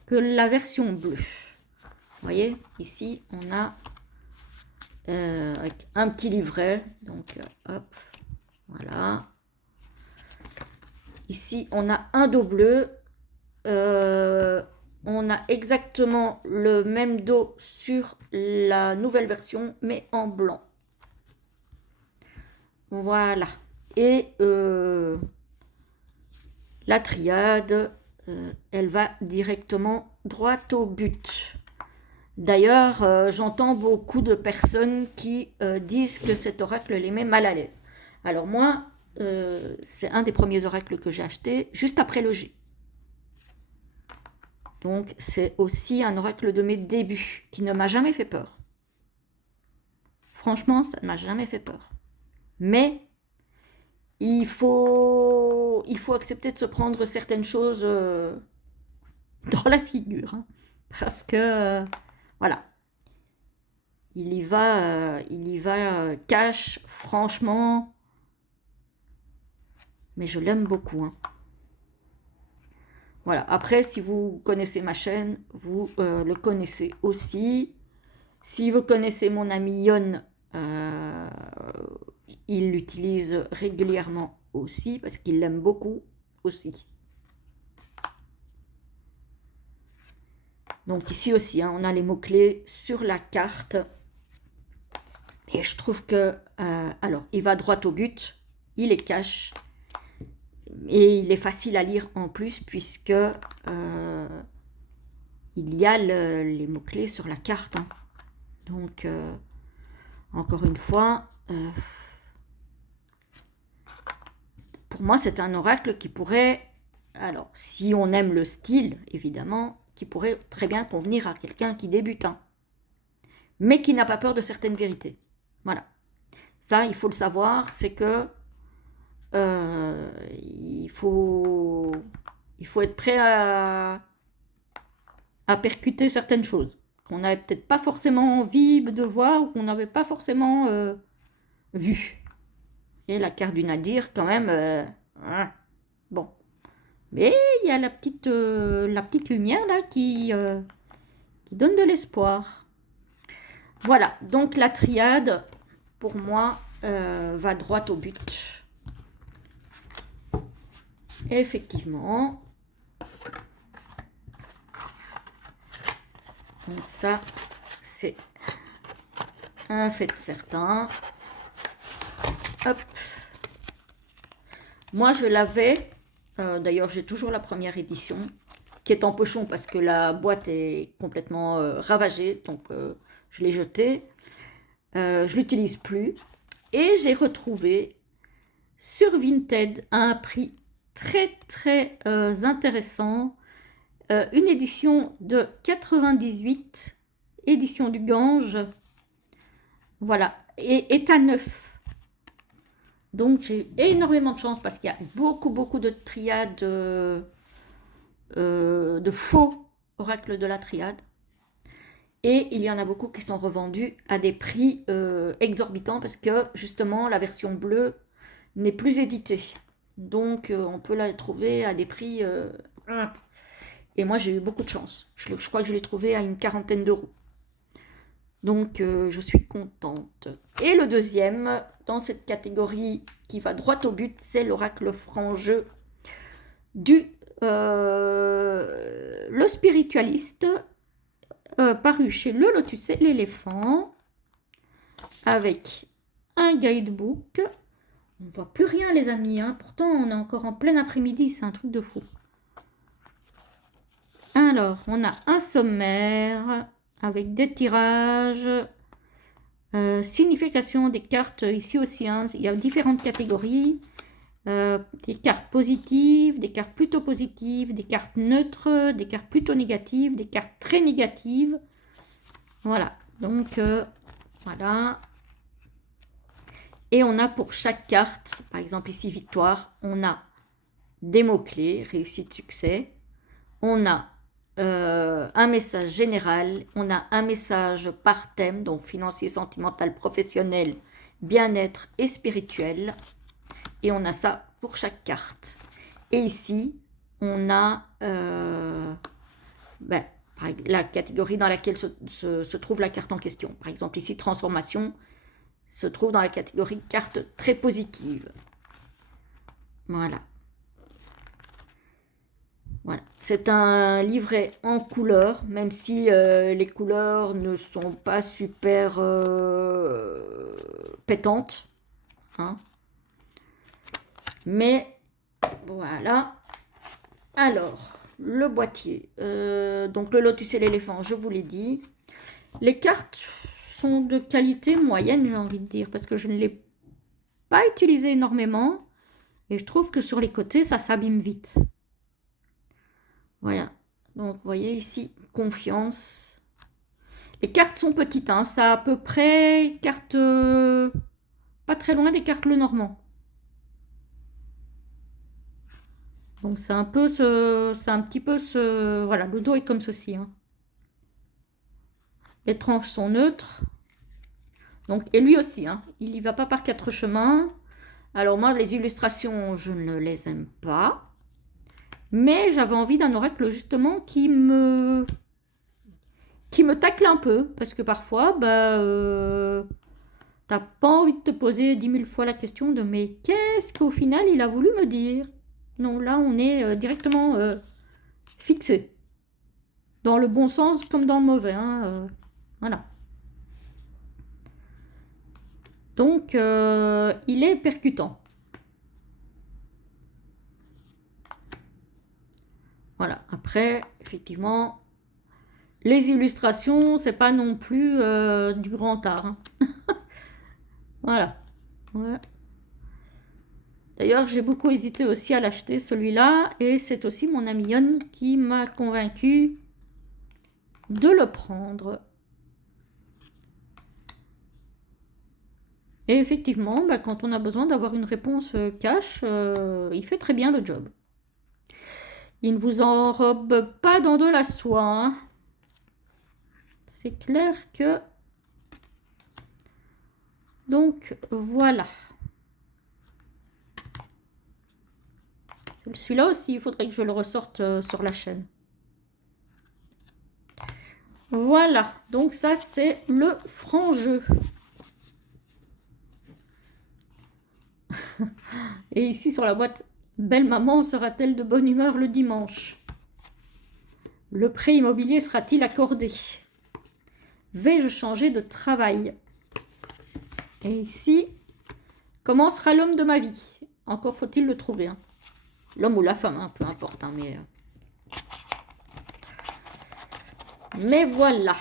que la version bleue. Vous voyez, ici, on a avec un petit livret. Donc, hop, voilà. Ici, on a un dos bleu. On a exactement le même dos sur la nouvelle version, mais en blanc. Voilà. Et la triade, elle va directement droit au but. D'ailleurs, j'entends beaucoup de personnes qui disent que cet oracle les met mal à l'aise. Alors moi, c'est un des premiers oracles que j'ai acheté juste après le G. Donc c'est aussi un oracle de mes débuts qui ne m'a jamais fait peur. Franchement, ça ne m'a jamais fait peur. Mais il faut accepter de se prendre certaines choses dans la figure. Parce que, voilà, il y va cash, franchement. Mais je l'aime beaucoup. Voilà, après, si vous connaissez ma chaîne, vous le connaissez aussi. Si vous connaissez mon ami Yon, il l'utilise régulièrement aussi, parce qu'il l'aime beaucoup aussi. Donc ici aussi, on a les mots-clés sur la carte. Et je trouve que, alors, il va droit au but, il est cash. Et il est facile à lire en plus, puisque il y a les mots-clés sur la carte. Donc, encore une fois, pour moi, c'est un oracle qui pourrait, alors, si on aime le style, évidemment, qui pourrait très bien convenir à quelqu'un qui débute, mais qui n'a pas peur de certaines vérités. Voilà. Ça, il faut le savoir, c'est que il faut être prêt à percuter certaines choses qu'on n'avait peut-être pas forcément envie de voir ou qu'on n'avait pas forcément vu. Et la carte du Nadir, quand même, bon. Mais il y a la petite lumière là qui donne de l'espoir. Voilà, donc la triade, pour moi, va droit au but. Effectivement. Donc ça, c'est un fait certain. Hop. Moi, je l'avais. D'ailleurs, j'ai toujours la première édition, qui est en pochon parce que la boîte est complètement ravagée. Donc, je l'ai jetée. Je ne l'utilise plus. Et j'ai retrouvé sur Vinted à un prix très très intéressant une édition de 98, édition du Gange, voilà, et est à neuf. Donc j'ai énormément de chance parce qu'il y a beaucoup de triades, de faux oracles de la triade. Et il y en a beaucoup qui sont revendus à des prix exorbitants parce que justement la version bleue n'est plus éditée. Donc on peut la trouver à des prix... Et moi j'ai eu beaucoup de chance. Je crois que je l'ai trouvé à une quarantaine d'euros. Donc je suis contente. Et le deuxième, dans cette catégorie qui va droit au but, c'est l'oracle franc-jeu du le spiritualiste, paru chez Le Lotus et l'éléphant, avec un guidebook. On ne voit plus rien les amis, pourtant on est encore en plein après-midi, c'est un truc de fou. Alors, on a un sommaire avec des tirages, Signification des cartes, ici aussi, hein, il y a différentes catégories. Des cartes positives, des cartes plutôt positives, des cartes neutres, des cartes plutôt négatives, des cartes très négatives. Voilà, donc voilà. Et on a pour chaque carte, par exemple ici victoire, on a des mots-clés, réussite, succès. On a un message général, on a un message par thème, donc financier, sentimental, professionnel, bien-être et spirituel. Et on a ça pour chaque carte. Et ici, on a la catégorie dans laquelle se trouve la carte en question. Par exemple, ici, transformation se trouve dans la catégorie carte très positive. Voilà. Voilà. C'est un livret en couleur, même si les couleurs ne sont pas super pétantes. Hein. Mais voilà. Alors, le boîtier. Donc le lotus et l'éléphant, je vous l'ai dit. Les cartes sont de qualité moyenne, j'ai envie de dire, parce que je ne l'ai pas utilisé énormément. Et je trouve que sur les côtés, ça s'abîme vite. Voilà. Donc, vous voyez ici, confiance. Les cartes sont petites, hein. Ça a à peu près cartes... pas très loin des cartes Lenormand. Donc, c'est un peu ce... C'est un petit peu ce... Voilà, le dos est comme ceci. Hein. Les tranches sont neutres. Donc, et lui aussi, hein. Il n'y va pas par quatre chemins. Alors, moi, les illustrations, je ne les aime pas. Mais j'avais envie d'un oracle justement qui me tacle un peu. Parce que parfois, t'as pas envie de te poser 10 000 fois la question de mais qu'est-ce qu'au final il a voulu me dire? Non, là on est directement fixé. Dans le bon sens comme dans le mauvais. Hein, voilà. Donc il est percutant. Voilà, après, effectivement, les illustrations, c'est pas non plus du grand art. Hein. Voilà. Ouais. D'ailleurs, j'ai beaucoup hésité aussi à l'acheter celui-là, et c'est aussi mon ami Yon qui m'a convaincu de le prendre. Et effectivement, quand on a besoin d'avoir une réponse cash, il fait très bien le job. Il ne vous enrobe pas dans de la soie. Hein. C'est clair que... Donc, voilà. Celui-là aussi, il faudrait que je le ressorte sur la chaîne. Voilà. Donc, ça, c'est le franc-jeu. Et ici, sur la boîte, belle maman sera-t-elle de bonne humeur le dimanche? Le prêt immobilier sera-t-il accordé? Vais-je changer de travail? Et ici, comment sera l'homme de ma vie? Encore faut-il le trouver. Hein. L'homme ou la femme, hein, peu importe. Hein, mais voilà.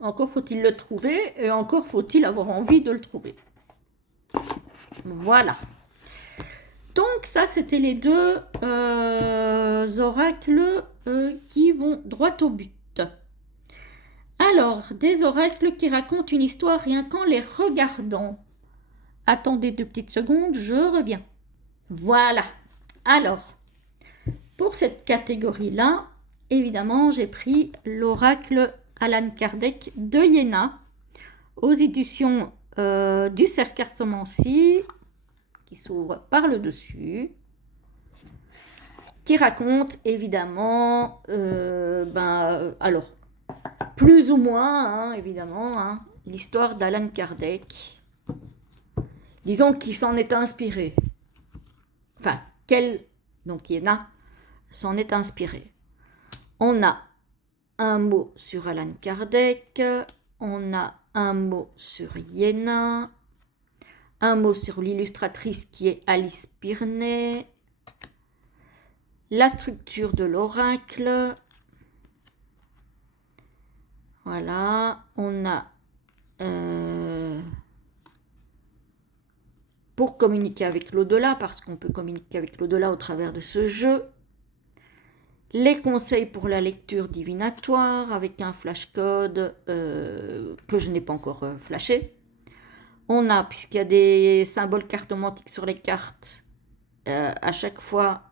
Encore faut-il le trouver et encore faut-il avoir envie de le trouver. Voilà. Donc ça, c'était les deux oracles qui vont droit au but. Alors, des oracles qui racontent une histoire rien qu'en les regardant. Attendez 2 petites secondes, je reviens. Voilà. Alors, pour cette catégorie-là, évidemment, j'ai pris l'oracle Alan Kardec de Iéna aux éditions du Cercle Cartomancie, qui s'ouvre par le dessus, qui raconte évidemment, alors, plus ou moins, hein, évidemment, hein, l'histoire d'Alan Kardec. Disons qu'il s'en est inspiré. Enfin, donc Iéna s'en est inspiré. On a un mot sur Alan Kardec, on a un mot sur Iéna, un mot sur l'illustratrice qui est Alice Pirnet, la structure de l'oracle. Voilà, on a euh, pour communiquer avec l'au-delà, parce qu'on peut communiquer avec l'au-delà au travers de ce jeu. Les conseils pour la lecture divinatoire avec un flashcode que je n'ai pas encore flashé. On a, puisqu'il y a des symboles cartomantiques sur les cartes, à chaque fois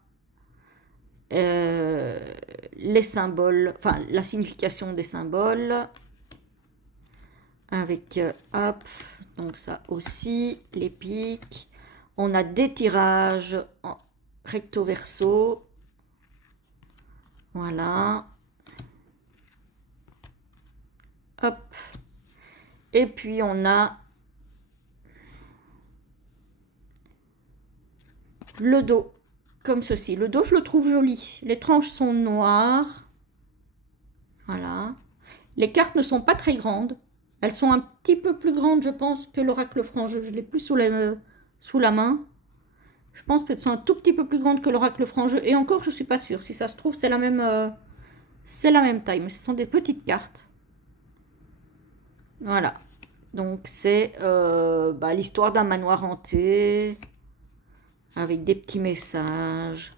les symboles, enfin la signification des symboles, avec hop, donc ça aussi, les pics. On a des tirages en recto verso, voilà, hop, et puis on a le dos, comme ceci. Le dos, je le trouve joli. Les tranches sont noires. Voilà. Les cartes ne sont pas très grandes. Elles sont un petit peu plus grandes, je pense, que l'oracle frangeux. Je l'ai plus sous la main. Je pense qu'elles sont un tout petit peu plus grandes que l'oracle frangeux. Et encore, je ne suis pas sûre. Si ça se trouve, c'est la même taille. Mais ce sont des petites cartes. Voilà. Donc, c'est l'histoire d'un manoir hanté, avec des petits messages.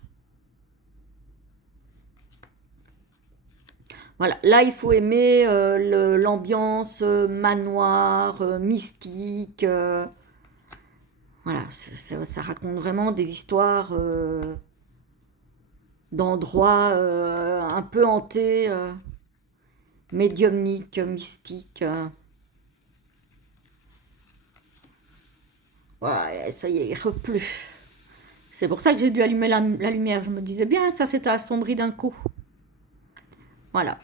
Voilà, là il faut aimer l'ambiance manoir, mystique. Voilà, ça raconte vraiment des histoires d'endroits un peu hantés, médiumniques, mystiques. Ouais, ça y est, il replut. C'est pour ça que j'ai dû allumer la lumière. Je me disais bien que ça s'était assombri d'un coup. Voilà.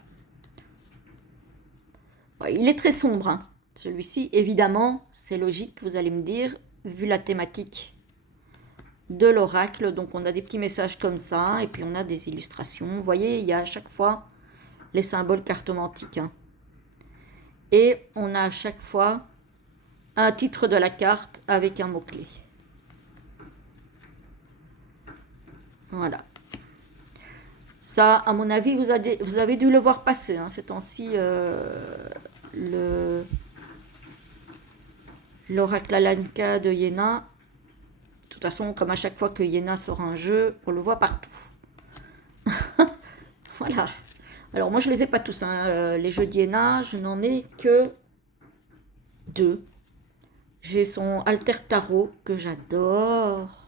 Ouais, il est très sombre, hein. Celui-ci, évidemment, c'est logique, vous allez me dire, vu la thématique de l'oracle. Donc, on a des petits messages comme ça, et puis on a des illustrations. Vous voyez, il y a à chaque fois les symboles cartomantiques, hein. Et on a à chaque fois un titre de la carte avec un mot-clé. Voilà. Ça, à mon avis, vous avez dû le voir passer, hein, ces temps-ci, l'oracle Alanka de Yéna. De toute façon, comme à chaque fois que Yéna sort un jeu, on le voit partout. Voilà. Alors, moi, je ne les ai pas tous, hein. Les jeux d'Yéna, je n'en ai que 2. J'ai son Alter Tarot, que j'adore.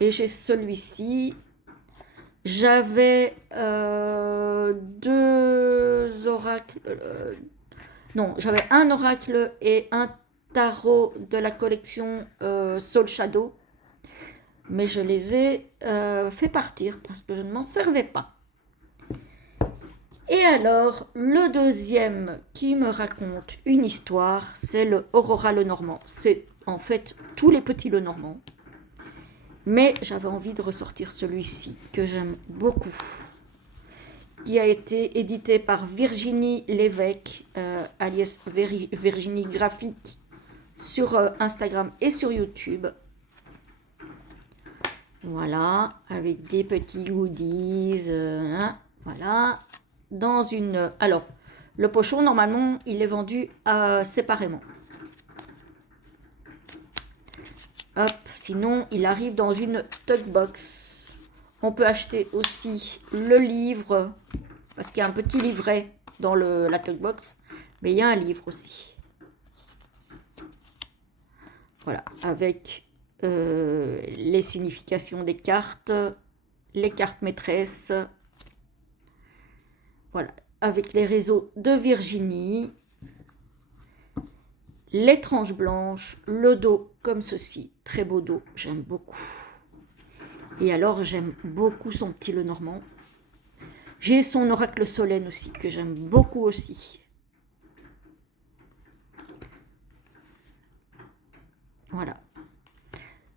Et j'ai celui-ci. J'avais 2 oracles. Non, j'avais un oracle et un tarot de la collection Soul Shadow. Mais je les ai fait partir parce que je ne m'en servais pas. Et alors, le deuxième qui me raconte une histoire, c'est le Aurora Lenormand. C'est en fait tous les petits Lenormand. Mais j'avais envie de ressortir celui-ci, que j'aime beaucoup, qui a été édité par Virginie Lévesque, alias Virginie Graphique, sur Instagram et sur YouTube. Voilà, avec des petits goodies, voilà. Dans une... Alors, le pochon, normalement, il est vendu séparément. Hop, sinon, il arrive dans une tugbox. On peut acheter aussi le livre, parce qu'il y a un petit livret dans la tugbox, mais il y a un livre aussi. Voilà, avec les significations des cartes, les cartes maîtresses. Voilà, avec les réseaux de Virginie, les tranches blanches, le dos comme ceci, très beau dos, j'aime beaucoup. Et alors j'aime beaucoup son petit Lenormand. J'ai son oracle Solène aussi, que j'aime beaucoup aussi. Voilà.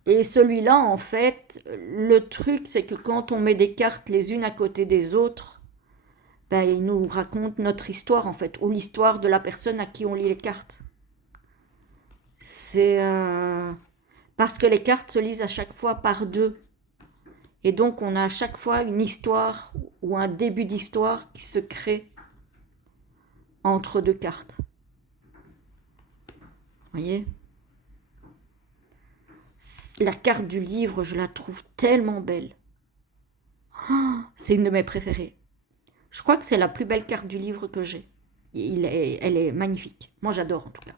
Et celui-là, en fait, le truc, c'est que quand on met des cartes les unes à côté des autres, ben, il nous raconte notre histoire, en fait, ou l'histoire de la personne à qui on lit les cartes. C'est parce que les cartes se lisent à chaque fois par 2. Et donc, on a à chaque fois une histoire ou un début d'histoire qui se crée entre 2 cartes. Voyez? La carte du livre, je la trouve tellement belle. Oh, c'est une de mes préférées. Je crois que c'est la plus belle carte du livre que j'ai. Elle est magnifique. Moi, j'adore en tout cas.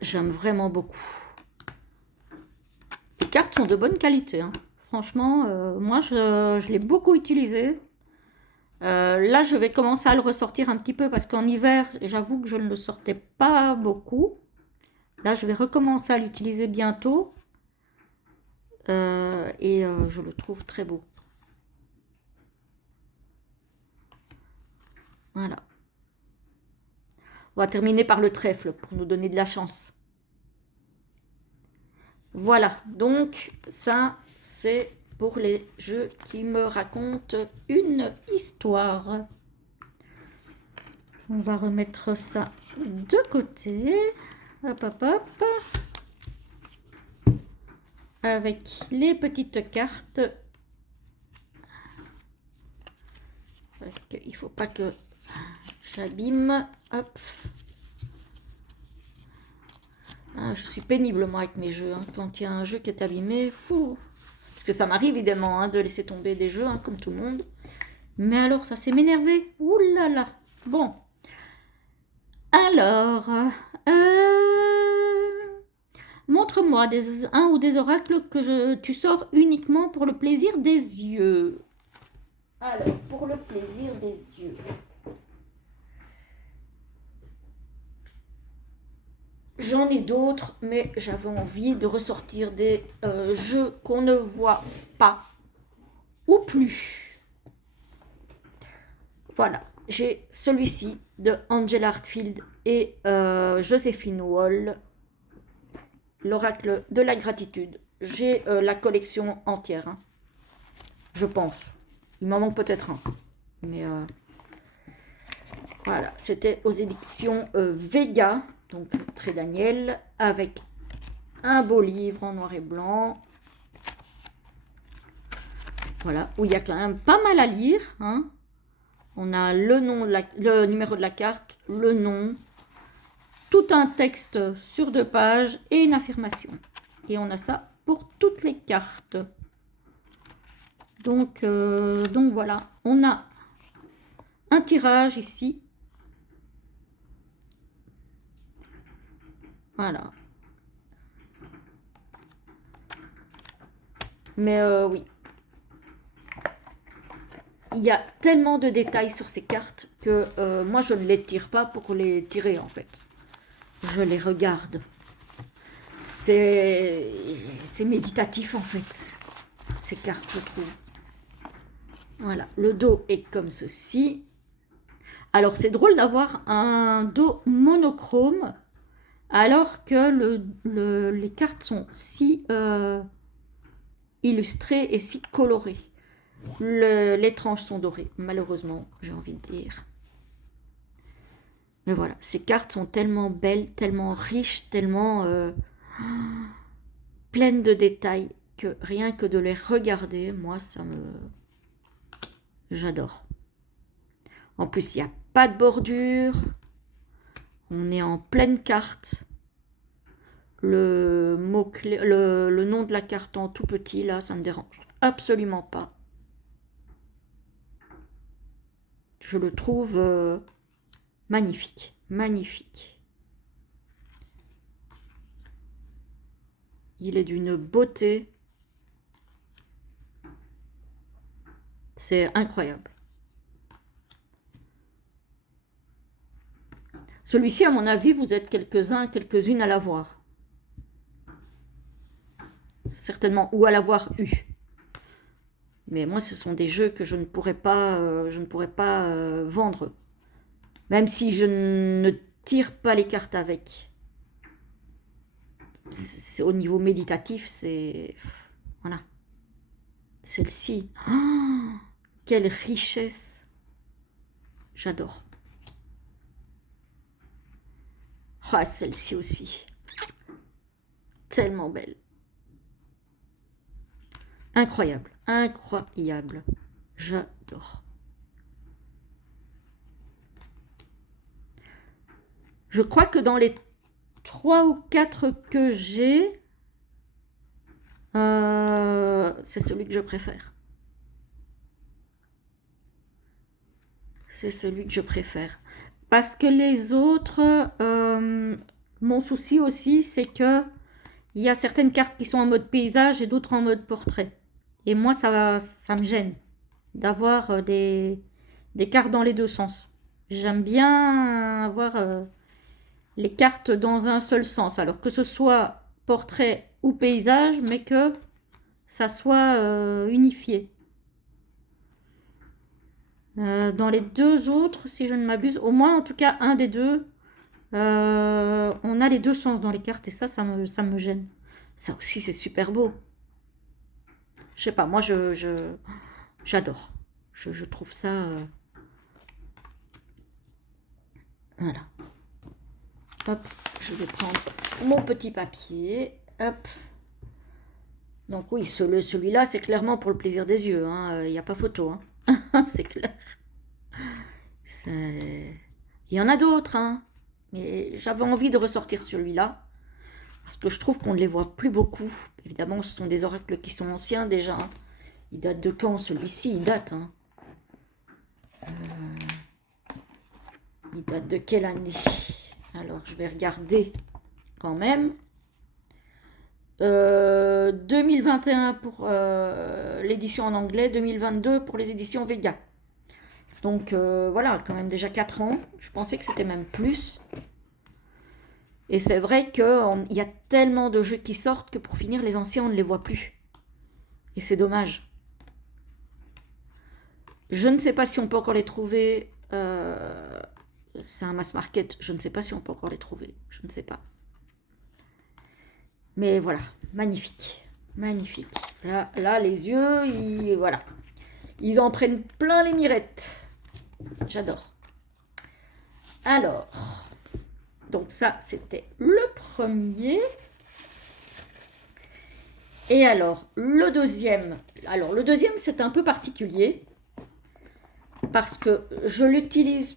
J'aime vraiment beaucoup. Les cartes sont de bonne qualité, hein. Franchement, moi, je l'ai beaucoup utilisé. Là, je vais commencer à le ressortir un petit peu parce qu'en hiver, j'avoue que je ne le sortais pas beaucoup. Là, je vais recommencer à l'utiliser bientôt. Je le trouve très beau. Voilà. On va terminer par le trèfle pour nous donner de la chance. Voilà, donc ça, c'est pour les jeux qui me racontent une histoire. On va remettre ça de côté. Hop, hop, hop. Avec les petites cartes. Parce qu'il ne faut pas que j'abîme. Hop. Ah, je suis pénible, moi, avec mes jeux. Hein. Quand il y a un jeu qui est abîmé, fou. Parce que ça m'arrive, évidemment, hein, de laisser tomber des jeux, hein, comme tout le monde. Mais alors, ça c'est m'énerver. Ouh là là. Bon. Alors, montre-moi un ou des oracles que tu sors uniquement pour le plaisir des yeux. Alors, pour le plaisir des yeux. J'en ai d'autres, mais j'avais envie de ressortir des jeux qu'on ne voit pas ou plus. Voilà, j'ai celui-ci de Angela Hartfield et Joséphine Wall, l'oracle de la gratitude. J'ai la collection entière, hein, je pense. Il m'en manque peut-être un. Mais voilà, c'était aux éditions Vega, donc Très Daniel, avec un beau livre en noir et blanc. Voilà, où il y a quand même pas mal à lire. Hein. On a le nom, le numéro de la carte, le nom, tout un texte sur 2 pages et une affirmation. Et on a ça pour toutes les cartes. Donc voilà, on a un tirage ici. Voilà. Mais oui. Il y a tellement de détails sur ces cartes que moi, je ne les tire pas pour les tirer, en fait. Je les regarde. C'est méditatif, en fait, ces cartes, je trouve. Voilà, le dos est comme ceci. Alors, c'est drôle d'avoir un dos monochrome, alors que les cartes sont si illustrées et si colorées. Les tranches sont dorées, malheureusement, j'ai envie de dire. Mais voilà, ces cartes sont tellement belles, tellement riches, tellement pleines de détails que rien que de les regarder, moi, j'adore. En plus, il n'y a pas de bordure. On est en pleine carte. Le mot-clé, le nom de la carte en tout petit, là, ça ne me dérange absolument pas. Je le trouve magnifique, magnifique. Il est d'une beauté. C'est incroyable. Celui-ci, à mon avis, vous êtes quelques-uns, quelques-unes à l'avoir. Certainement, ou à l'avoir eu. Mais moi, ce sont des jeux que je ne pourrais pas, vendre. Même si je ne tire pas les cartes avec. C'est, au niveau méditatif, c'est... Voilà. Celle-ci. Oh, quelle richesse. J'adore. Ah, celle-ci aussi. Tellement belle. Incroyable. Incroyable. J'adore. Je crois que dans les 3 ou 4 que j'ai, c'est celui que je préfère. C'est celui que je préfère. Parce que les autres, mon souci aussi, c'est que il y a certaines cartes qui sont en mode paysage et d'autres en mode portrait. Et moi, ça me gêne d'avoir des cartes dans les deux sens. J'aime bien avoir les cartes dans un seul sens. Alors que ce soit portrait ou paysage, mais que ça soit unifié. Dans les deux autres, si je ne m'abuse, au moins en tout cas un des deux, on a les deux sens dans les cartes et ça me gêne. Ça aussi, c'est super beau. Je sais pas, moi, j'adore. Je trouve ça... Voilà. Hop, je vais prendre mon petit papier. Hop. Donc oui, celui-là, c'est clairement pour le plaisir des yeux. Il n'y a pas photo. C'est clair. Il y en a d'autres, mais j'avais envie de ressortir celui-là. Parce que je trouve qu'on ne les voit plus beaucoup. Évidemment, ce sont des oracles qui sont anciens déjà. Il date de quand celui-ci? Il date. Il date de quelle année? Alors, je vais regarder quand même. 2021 pour l'édition en anglais, 2022 pour les éditions Vega. Donc voilà, quand même déjà 4 ans. Je pensais que c'était même plus. Et c'est vrai qu'il y a tellement de jeux qui sortent que pour finir, les anciens, on ne les voit plus. Et c'est dommage. Je ne sais pas si on peut encore les trouver. C'est un mass market. Je ne sais pas si on peut encore les trouver. Je ne sais pas. Mais voilà, magnifique. Magnifique. Là les yeux, voilà. Ils en prennent plein les mirettes. J'adore. Alors, donc ça, c'était le premier. Et alors, le deuxième. Alors, le deuxième, c'est un peu particulier. Parce que je l'utilise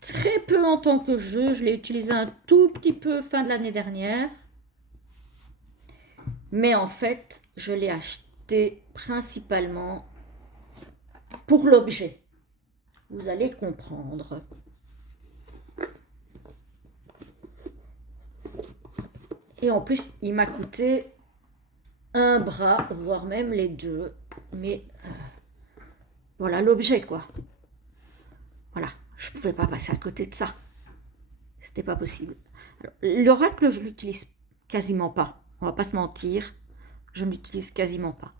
très peu en tant que jeu. Je l'ai utilisé un tout petit peu fin de l'année dernière. Mais en fait, je l'ai acheté principalement pour l'objet. Vous allez comprendre. Et en plus, il m'a coûté un bras, voire même les deux. Mais voilà l'objet, quoi. Voilà, je ne pouvais pas passer à côté de ça. C'était pas possible. L'oracle, je l'utilise quasiment pas. On va pas se mentir, je ne l'utilise quasiment pas.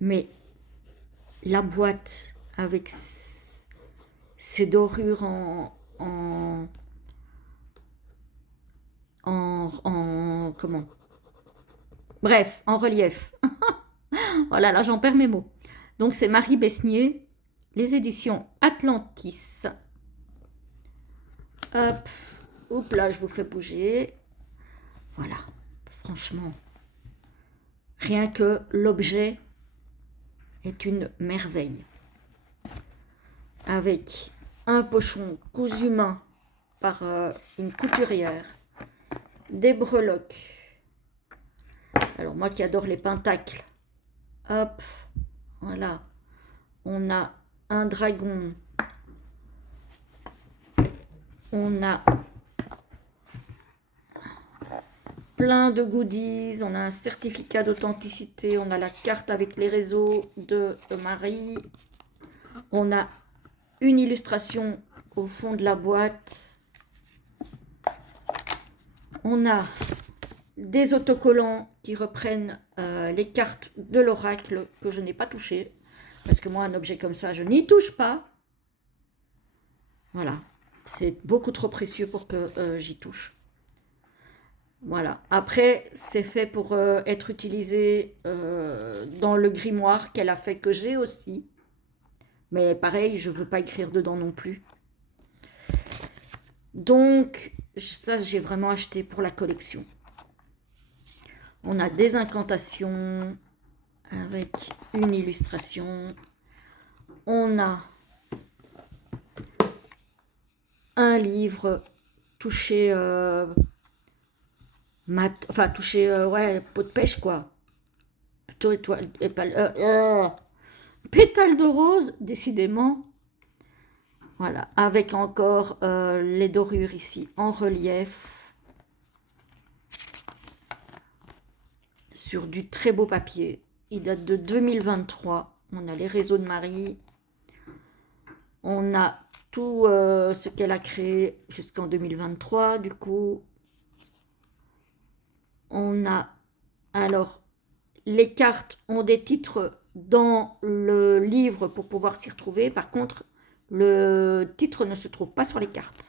Mais la boîte avec ces dorures comment? Bref, en relief. Voilà, là j'en perds mes mots. Donc c'est Marie Besnier, les éditions Atlantis. Hop, hop là, je vous fais bouger. Voilà, franchement, rien que l'objet est une merveille. Avec un pochon cousu main par une couturière, des breloques. Alors moi qui adore les pentacles, hop, voilà, on a un dragon, on a plein de goodies, on a un certificat d'authenticité, on a la carte avec les réseaux de Marie, on a une illustration au fond de la boîte, on a des autocollants qui reprennent les cartes de l'oracle que je n'ai pas touché, parce que moi un objet comme ça je n'y touche pas. Voilà, c'est beaucoup trop précieux pour que j'y touche. Voilà, après c'est fait pour être utilisé dans le grimoire qu'elle a fait, que j'ai aussi, mais pareil, je ne veux pas écrire dedans non plus. Donc ça, j'ai vraiment acheté pour la collection. On a des incantations avec une illustration. On a un livre toucher enfin toucher ouais, peau de pêche quoi. Plutôt étoile, pétale de rose, décidément. Voilà, avec encore les dorures ici en relief. Sur du très beau papier. Il date de 2023. On a les réseaux de Marie. On a tout ce qu'elle a créé jusqu'en 2023. Du coup, on a alors les cartes ont des titres dans le livre pour pouvoir s'y retrouver. Par contre, le titre ne se trouve pas sur les cartes.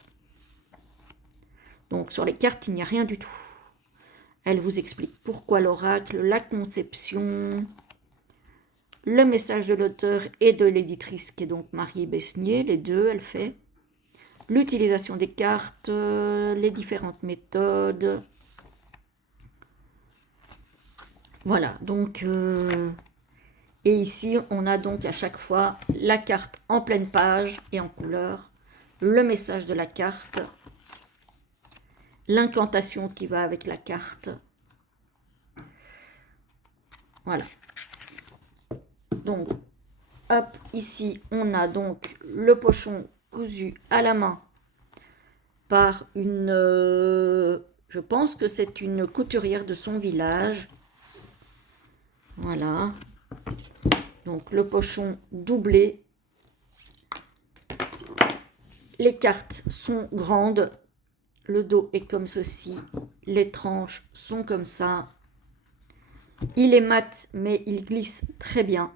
Donc sur les cartes, il n'y a rien du tout. Elle vous explique pourquoi l'oracle, la conception, le message de l'auteur et de l'éditrice qui est donc Marie Besnier, les deux, elle fait. L'utilisation des cartes, les différentes méthodes. Voilà, donc... et ici, on a donc à chaque fois la carte en pleine page et en couleur, le message de la carte, l'incantation qui va avec la carte. Voilà. Donc, hop, ici, on a donc le pochon cousu à la main par une... je pense que c'est une couturière de son village. Voilà. Donc, le pochon doublé. Les cartes sont grandes. Le dos est comme ceci. Les tranches sont comme ça. Il est mat, mais il glisse très bien.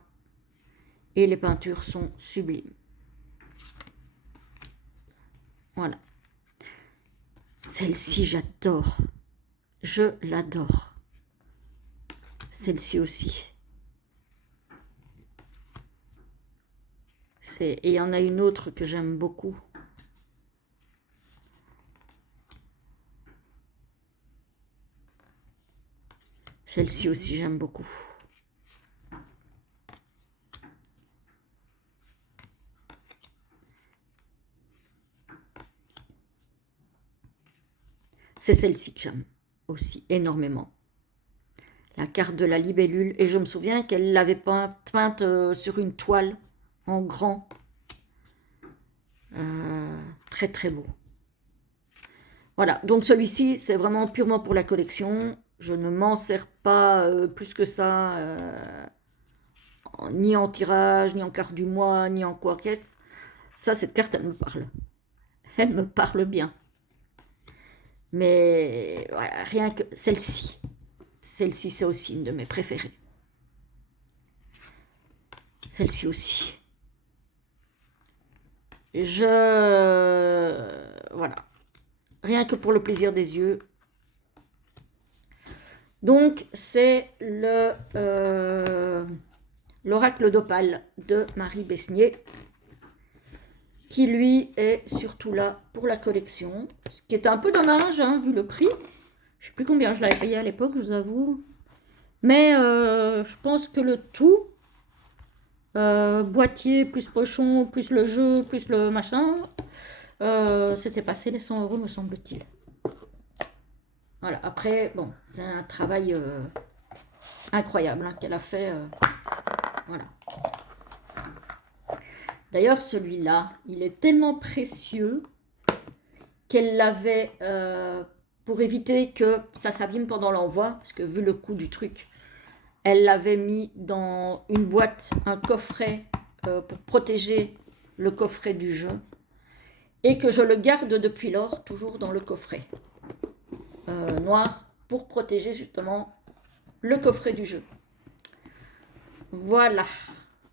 Et les peintures sont sublimes. Voilà. Celle-ci, j'adore. Je l'adore. Celle-ci aussi. Et il y en a une autre que j'aime beaucoup. Celle-ci aussi, j'aime beaucoup. C'est celle-ci que j'aime aussi énormément. La carte de la libellule. Et je me souviens qu'elle l'avait peinte sur une toile en grand. Très très beau. Voilà, donc celui-ci, c'est vraiment purement pour la collection. Je ne m'en sers pas plus que ça, ni en tirage, ni en carte du mois, ni en quoi qu'est-ce. Ça, cette carte, elle me parle. Elle me parle bien. Mais voilà, rien que celle-ci. Celle-ci, c'est aussi une de mes préférées. Celle-ci aussi. Voilà. Rien que pour le plaisir des yeux. Donc, c'est l'oracle d'Opale de Marie Besnier, qui lui est surtout là pour la collection, ce qui est un peu dommage, hein, vu le prix. Je ne sais plus combien je l'avais payé à l'époque, je vous avoue. Mais je pense que le tout, boîtier, plus pochon, plus le jeu, plus le machin, c'était passé les 100 €, me semble-t-il. Voilà, après, bon, c'est un travail incroyable hein, qu'elle a fait. Voilà. D'ailleurs, celui-là, il est tellement précieux qu'elle l'avait, pour éviter que ça s'abîme pendant l'envoi, parce que vu le coût du truc, elle l'avait mis dans une boîte, un coffret, pour protéger le coffret du jeu, et que je le garde depuis lors, toujours dans le coffret noir, pour protéger justement le coffret du jeu. Voilà.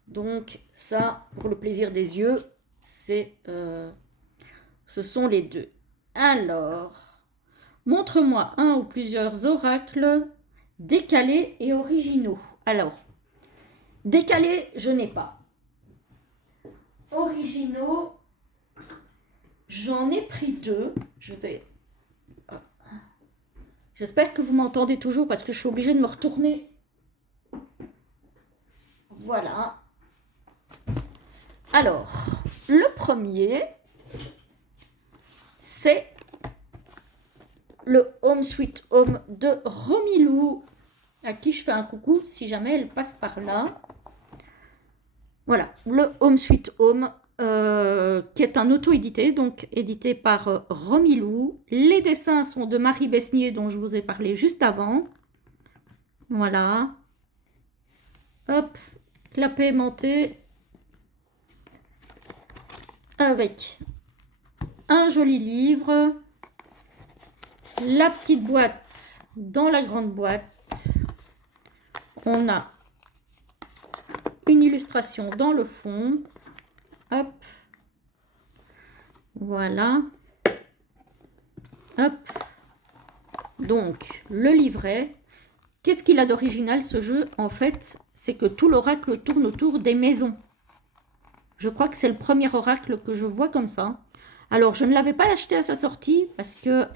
Donc ça, pour le plaisir des yeux, ce sont les deux. Alors, montre-moi un ou plusieurs oracles décalés et originaux. Alors, décalés, je n'ai pas. Originaux, j'en ai pris deux. J'espère que vous m'entendez toujours parce que je suis obligée de me retourner. Voilà. Alors, le premier, c'est le Home Sweet Home de Romilou, à qui je fais un coucou si jamais elle passe par là. Voilà, le Home Sweet Home, qui est un auto-édité, donc édité par Romilou. Les dessins sont de Marie Besnier, dont je vous ai parlé juste avant. Voilà. Hop, clapet aimanté. Avec un joli livre. La petite boîte dans la grande boîte. On a une illustration dans le fond. Hop. Voilà. Hop. Donc, le livret. Qu'est-ce qu'il a d'original ce jeu? En fait, c'est que tout l'oracle tourne autour des maisons. Je crois que c'est le premier oracle que je vois comme ça. Alors, je ne l'avais pas acheté à sa sortie parce que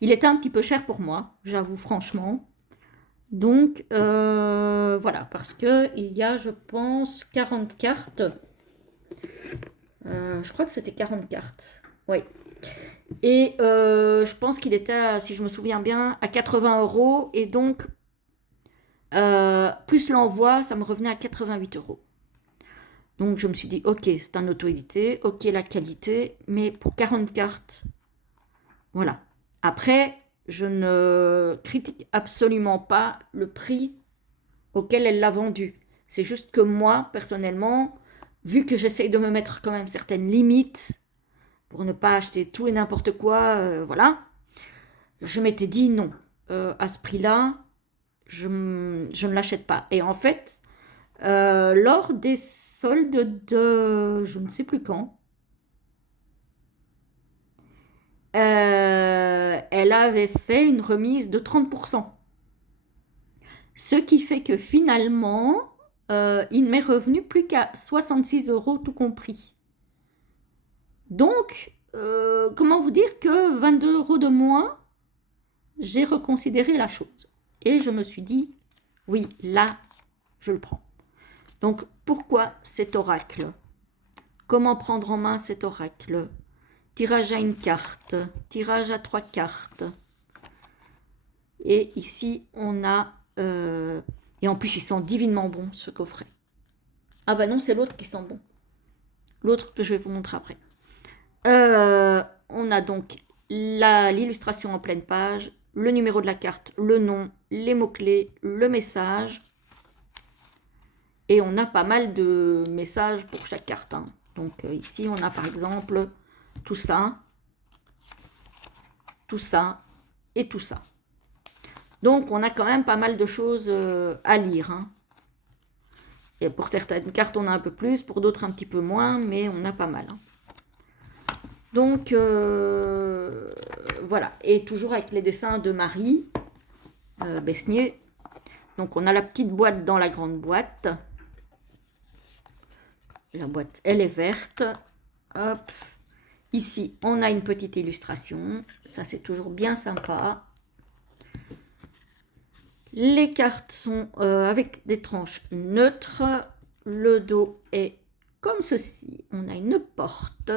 il était un petit peu cher pour moi, j'avoue franchement. Donc, voilà, parce qu'il y a, je pense, 40 cartes. Je crois que c'était 40 cartes. Oui. Et je pense qu'il était, si je me souviens bien, à 80 €. Et donc, plus l'envoi, ça me revenait à 88 €. Donc, je me suis dit, ok, c'est un auto-édité, ok, la qualité, mais pour 40 cartes, voilà. Après, je ne critique absolument pas le prix auquel elle l'a vendu. C'est juste que moi, personnellement, vu que j'essaye de me mettre quand même certaines limites pour ne pas acheter tout et n'importe quoi, voilà, je m'étais dit non, à ce prix-là, je ne l'achète pas. Et en fait, lors des soldes de je ne sais plus quand, elle avait fait une remise de 30%. Ce qui fait que finalement, il m'est revenu plus qu'à 66 € tout compris. Donc, comment vous dire que 22 € de moins, j'ai reconsidéré la chose. Et je me suis dit, oui, là, je le prends. Donc, pourquoi cet oracle? Comment prendre en main cet oracle? Tirage à une carte, tirage à 3 cartes. Et ici, on a... et en plus, ils sont divinement bons, ce coffret. Ah bah non, c'est l'autre qui sent bon. L'autre que je vais vous montrer après. On a donc l'illustration en pleine page, le numéro de la carte, le nom, les mots-clés, le message. Et on a pas mal de messages pour chaque carte. Hein. Donc ici, on a par exemple tout ça et tout ça. Donc, on a quand même pas mal de choses à lire. Hein. Et pour certaines cartes, on a un peu plus, pour d'autres un petit peu moins, mais on a pas mal. Hein. Donc, voilà. Et toujours avec les dessins de Marie Besnier. Donc, on a la petite boîte dans la grande boîte. La boîte, elle est verte. Hop. Ici, on a une petite illustration. Ça, c'est toujours bien sympa. Les cartes sont avec des tranches neutres. Le dos est comme ceci. On a une porte.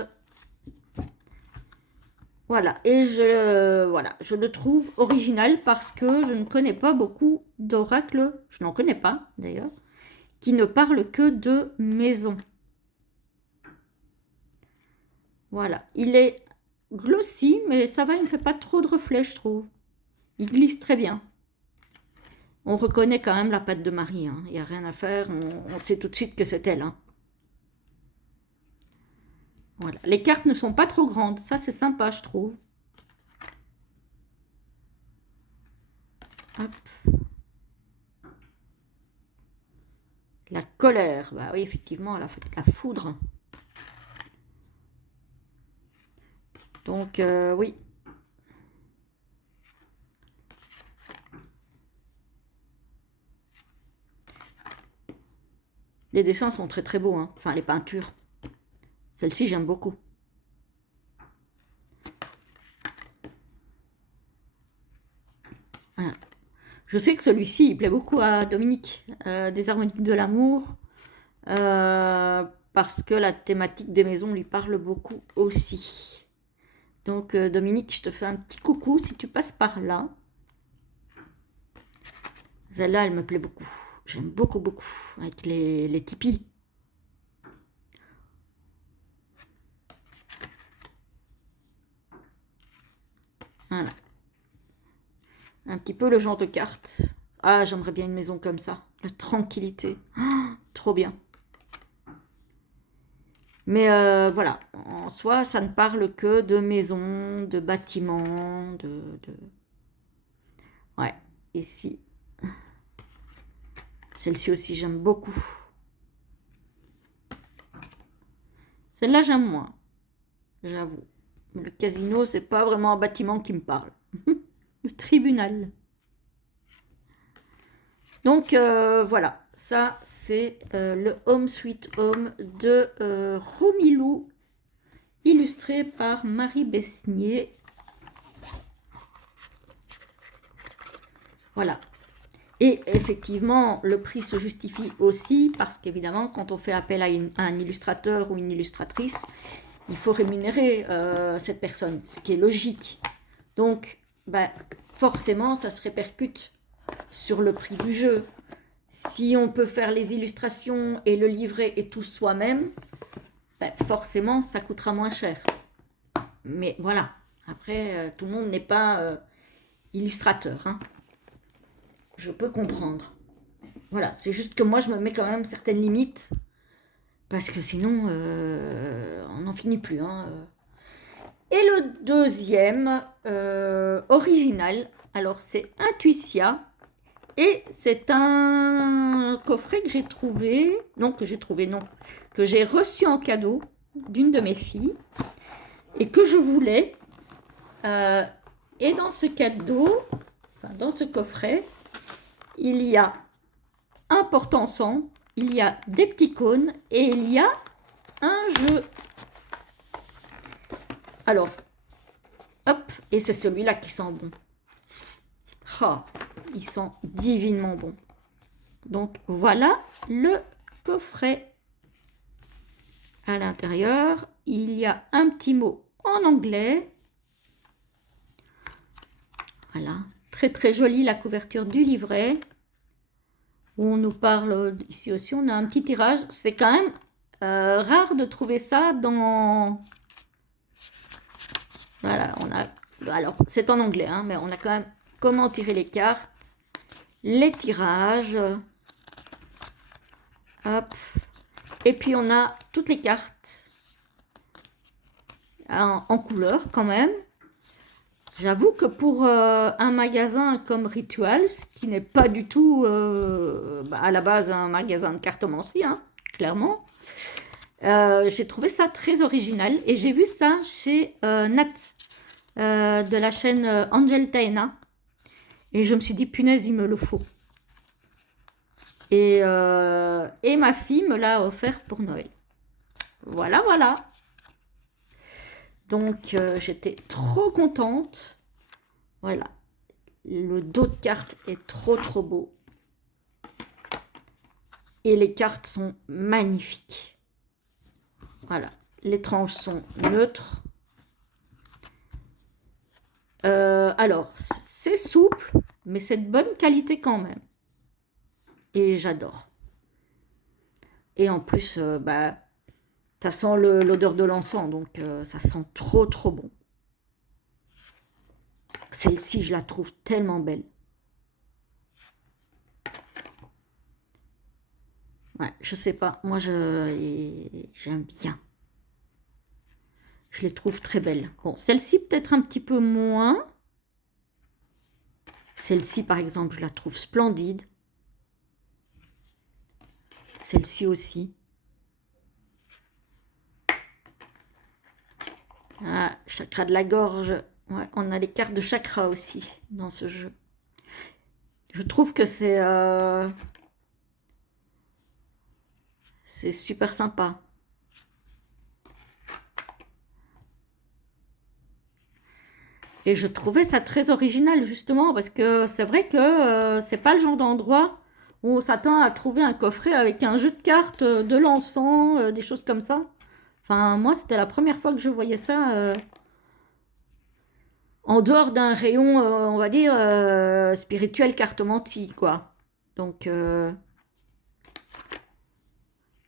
Voilà. Et je le trouve original parce que je ne connais pas beaucoup d'oracles. Je n'en connais pas d'ailleurs. Qui ne parlent que de maison. Voilà. Il est glossy, mais ça va, il ne fait pas trop de reflets, je trouve. Il glisse très bien. On reconnaît quand même la patte de Marie, hein. Il n'y a rien à faire, on sait tout de suite que c'est elle. Hein. Voilà. Les cartes ne sont pas trop grandes, ça c'est sympa je trouve. Hop. La colère, bah oui effectivement elle a fait la foudre. Donc oui. Les dessins sont très très beaux, hein. Enfin les peintures. Celle-ci j'aime beaucoup. Voilà. Je sais que celui-ci il plaît beaucoup à Dominique, des harmoniques de l'amour, parce que la thématique des maisons lui parle beaucoup aussi. Donc, Dominique, je te fais un petit coucou si tu passes par là. Celle-là, elle me plaît beaucoup. J'aime beaucoup, beaucoup. Avec les tipis. Voilà. Un petit peu le genre de carte. Ah, j'aimerais bien une maison comme ça. La tranquillité. Oh, trop bien. Mais voilà, en soi, ça ne parle que de maisons, de bâtiments, Ouais, ici. Celle-ci aussi, j'aime beaucoup. Celle-là, j'aime moins, j'avoue. Le casino, c'est pas vraiment un bâtiment qui me parle. Le tribunal. Donc, voilà. Ça, c'est le Home Sweet Home de Romilou, illustré par Marie Besnier. Voilà. Et effectivement, le prix se justifie aussi parce qu'évidemment, quand on fait appel à un illustrateur ou une illustratrice, il faut rémunérer cette personne, ce qui est logique. Donc, bah, forcément, ça se répercute sur le prix du jeu. Si on peut faire les illustrations et le livret et tout soi-même, bah, forcément, ça coûtera moins cher. Mais voilà, après, tout le monde n'est pas illustrateur, hein. Je peux comprendre. Voilà, c'est juste que moi, je me mets quand même certaines limites. Parce que sinon, on n'en finit plus. Hein. Et le deuxième, original, alors c'est Intuitia. Et c'est un coffret que j'ai trouvé, que j'ai reçu en cadeau d'une de mes filles. Et que je voulais. Et dans ce cadeau, enfin dans ce coffret, il y a un porte-encens, il y a des petits cônes et il y a un jeu. Alors, hop, et c'est celui-là qui sent bon. Ah, il sent divinement bon. Donc, voilà le coffret. À l'intérieur, il y a un petit mot en anglais. Voilà, très très jolie la couverture du livret. Où on nous parle, ici aussi on a un petit tirage. C'est quand même rare de trouver ça dans... Voilà, on a... Alors, c'est en anglais, hein, mais on a quand même comment tirer les cartes, les tirages. Hop. Et puis on a toutes les cartes en couleur quand même. J'avoue que pour un magasin comme Rituals, qui n'est pas du tout à la base un magasin de cartomancie, hein, clairement, j'ai trouvé ça très original. Et j'ai vu ça chez Nat, de la chaîne Angel Taena. Et je me suis dit, punaise, il me le faut. Et ma fille me l'a offert pour Noël. Voilà, voilà. Donc, j'étais trop contente. Voilà. Le dos de carte est trop, trop beau. Et les cartes sont magnifiques. Voilà. Les tranches sont neutres. Alors, c'est souple, mais c'est de bonne qualité quand même. Et j'adore. Et en plus, bah... ça sent l'odeur de l'encens, donc ça sent trop, trop bon. Celle-ci, je la trouve tellement belle. Ouais, je sais pas. Moi, j'aime bien. Je les trouve très belles. Bon, celle-ci, peut-être un petit peu moins. Celle-ci, par exemple, je la trouve splendide. Celle-ci aussi. Ah, chakra de la gorge. Ouais, on a les cartes de chakra aussi dans ce jeu. Je trouve que c'est super sympa. Et je trouvais ça très original justement parce que c'est vrai que c'est pas le genre d'endroit où on s'attend à trouver un coffret avec un jeu de cartes, de l'encens, des choses comme ça. Enfin, moi, c'était la première fois que je voyais ça en dehors d'un rayon, on va dire, spirituel cartomancie, quoi. Donc,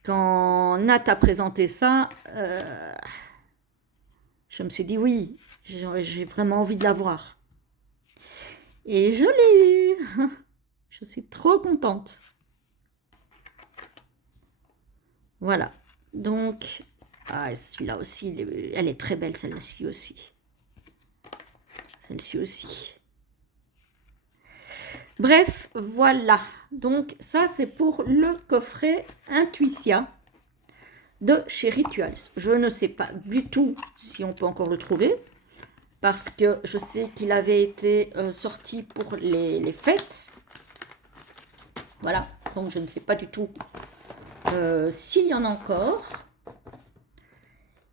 quand Nat a présenté ça, je me suis dit oui, j'ai vraiment envie de la voir. Et je l'ai eu. Je suis trop contente. Voilà. Donc, celui-là aussi, elle est très belle, celle-ci aussi. Celle-ci aussi. Bref, voilà. Donc, ça, c'est pour le coffret Intuitia de chez Rituals. Je ne sais pas du tout si on peut encore le trouver, parce que je sais qu'il avait été sorti pour les fêtes. Voilà, donc je ne sais pas du tout s'il y en a encore.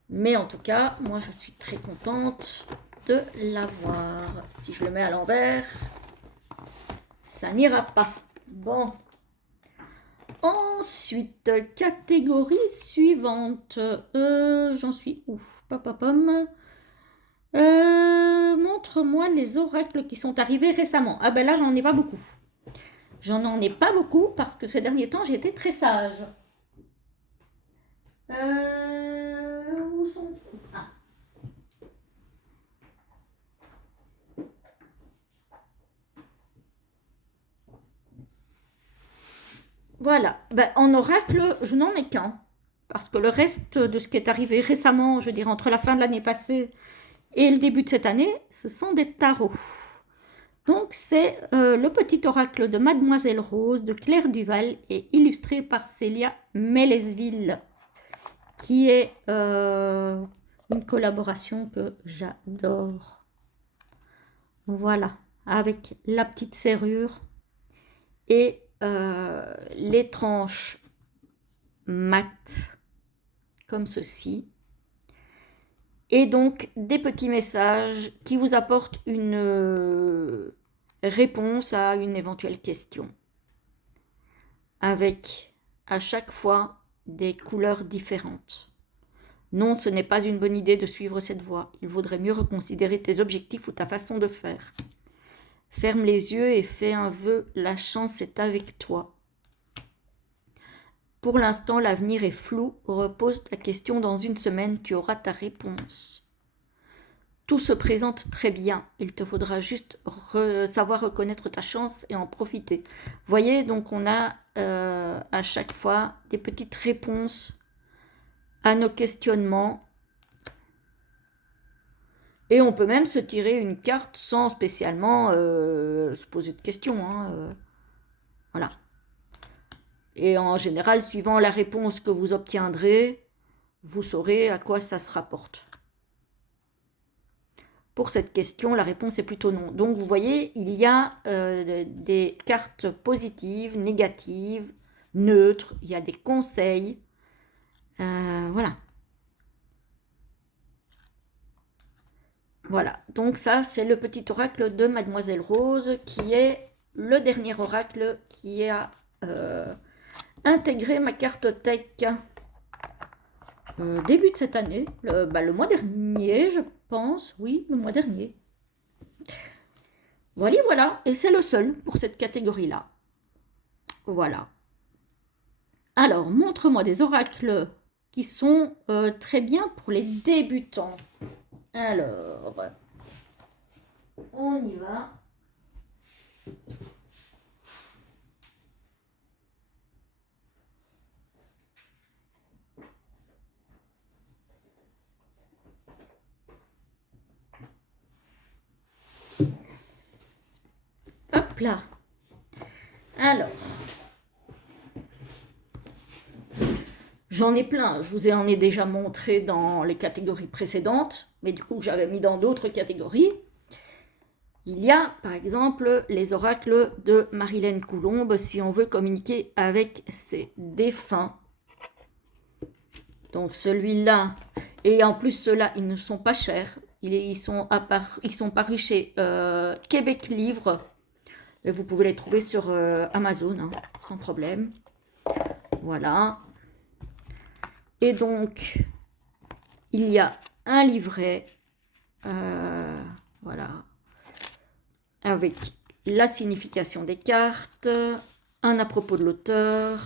Mais en tout cas, moi je suis très contente de l'avoir. Si je le mets à l'envers, ça n'ira pas. Bon. Ensuite, catégorie suivante. J'en suis où? Papapam. Montre-moi les oracles qui sont arrivés récemment. Ah ben là, j'en ai pas beaucoup. J'en ai pas beaucoup parce que ces derniers temps, j'ai été très sage. Où sont... Ah. Voilà. Ben, en oracle, je n'en ai qu'un. Parce que le reste de ce qui est arrivé récemment, je veux dire entre la fin de l'année passée et le début de cette année, ce sont des tarots. Donc c'est le petit oracle de Mademoiselle Rose de Claire Duval et illustré par Célia Mélesville, qui est une collaboration que j'adore. Voilà, avec la petite serrure et les tranches mat, comme ceci. Et donc des petits messages qui vous apportent une réponse à une éventuelle question. Avec à chaque fois des couleurs différentes. Non, ce n'est pas une bonne idée de suivre cette voie. Il vaudrait mieux reconsidérer tes objectifs ou ta façon de faire. Ferme les yeux et fais un vœu, la chance est avec toi. Pour l'instant, l'avenir est flou. Repose ta question dans une semaine, tu auras ta réponse. Tout se présente très bien. Il te faudra juste savoir reconnaître ta chance et en profiter. Voyez, donc on a à chaque fois des petites réponses à nos questionnements. Et on peut même se tirer une carte sans spécialement se poser de questions. Voilà. Et en général, suivant la réponse que vous obtiendrez, vous saurez à quoi ça se rapporte. Pour cette question, la réponse est plutôt non. Donc vous voyez, il y a des cartes positives, négatives, neutres, il y a des conseils. Voilà. Voilà, donc ça c'est le petit oracle de Mademoiselle Rose qui est le dernier oracle qui a intégré ma cartothèque début de cette année, le mois dernier je pense, oui le mois dernier. Voilà, et c'est le seul pour cette catégorie-là. Voilà. Alors, montre-moi des oracles qui sont très bien pour les débutants. Alors, on y va. Hop là. Alors, j'en ai plein. Je vous en ai déjà montré dans les catégories précédentes, mais du coup, j'avais mis dans d'autres catégories. Il y a, par exemple, les oracles de Marilène Coulombe, si on veut communiquer avec ses défunts. Donc celui-là, et en plus ceux-là, ils ne sont pas chers. Ils sont parus chez Québec Livre. Et vous pouvez les trouver sur Amazon, sans problème. Voilà. Et donc, il y a un livret Voilà. Avec la signification des cartes, un à propos de l'auteur,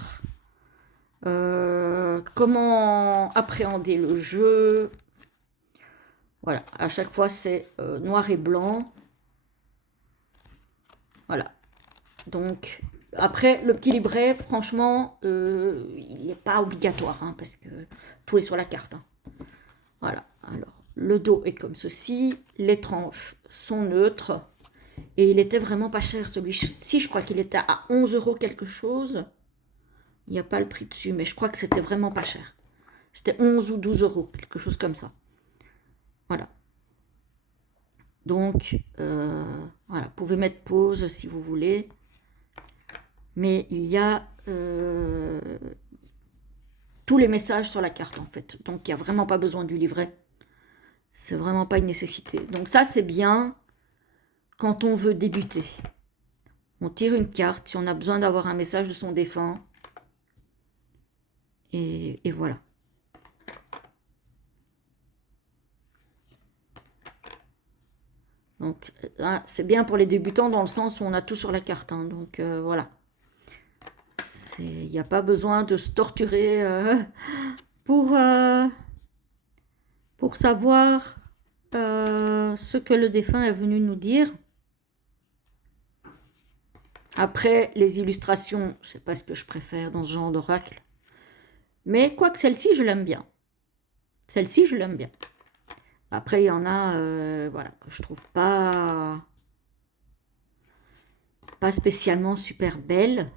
comment appréhender le jeu. Voilà, à chaque fois c'est noir et blanc. Voilà. Donc, après, le petit livret, franchement, il n'est pas obligatoire, hein, parce que tout est sur la carte. Hein. Voilà, alors, le dos est comme ceci, les tranches sont neutres, et il était vraiment pas cher, celui-ci, je crois qu'il était à 11 € quelque chose. Il n'y a pas le prix dessus, mais je crois que c'était vraiment pas cher. C'était 11 ou 12 €, quelque chose comme ça. Voilà. Donc, voilà, vous pouvez mettre pause si vous voulez. Mais il y a tous les messages sur la carte, en fait. Donc, il n'y a vraiment pas besoin du livret. C'est vraiment pas une nécessité. Donc, ça, c'est bien quand on veut débuter. On tire une carte si on a besoin d'avoir un message de son défunt. Et voilà. Donc, c'est bien pour les débutants dans le sens où on a tout sur la carte. Hein, donc, voilà. Il n'y a pas besoin de se torturer pour savoir ce que le défunt est venu nous dire. Après, les illustrations, je ne sais pas ce que je préfère dans ce genre d'oracle. Mais quoique celle-ci, je l'aime bien. Celle-ci, je l'aime bien. Après, il y en a voilà, que je trouve pas spécialement super belle.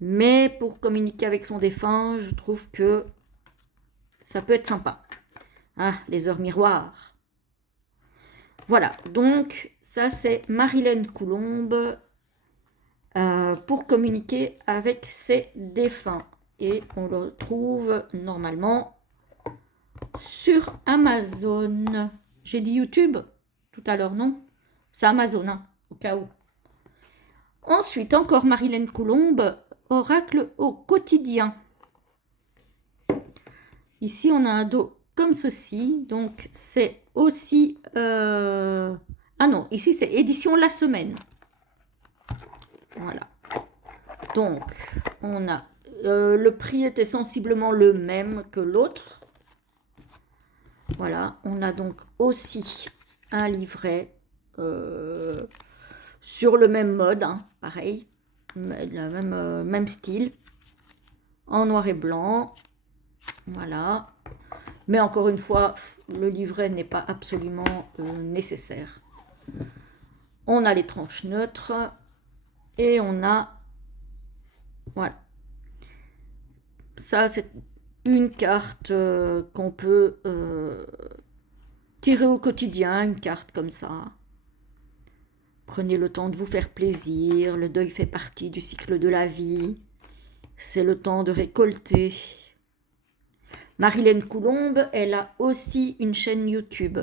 Mais pour communiquer avec son défunt, je trouve que ça peut être sympa. Ah, les heures miroirs. Voilà, donc ça c'est Marilène Coulombe pour communiquer avec ses défunts. Et on le trouve normalement sur Amazon. J'ai dit YouTube tout à l'heure, non? C'est Amazon, hein, au cas où. Ensuite, encore Marilène Coulombe, oracle au quotidien. Ici, on a un dos comme ceci. Donc, c'est aussi... Ah non, ici, c'est édition La Semaine. Voilà. Donc, on a... le prix était sensiblement le même que l'autre. Voilà. On a donc aussi un livret sur le même mode, hein, pareil. Le même style. En noir et blanc. Voilà. Mais encore une fois, le livret n'est pas absolument nécessaire. On a les tranches neutres et on a... Voilà. Ça, c'est une carte qu'on peut tirer au quotidien, une carte comme ça. Prenez le temps de vous faire plaisir. Le deuil fait partie du cycle de la vie. C'est le temps de récolter. Marilène Coulombe, elle a aussi une chaîne YouTube.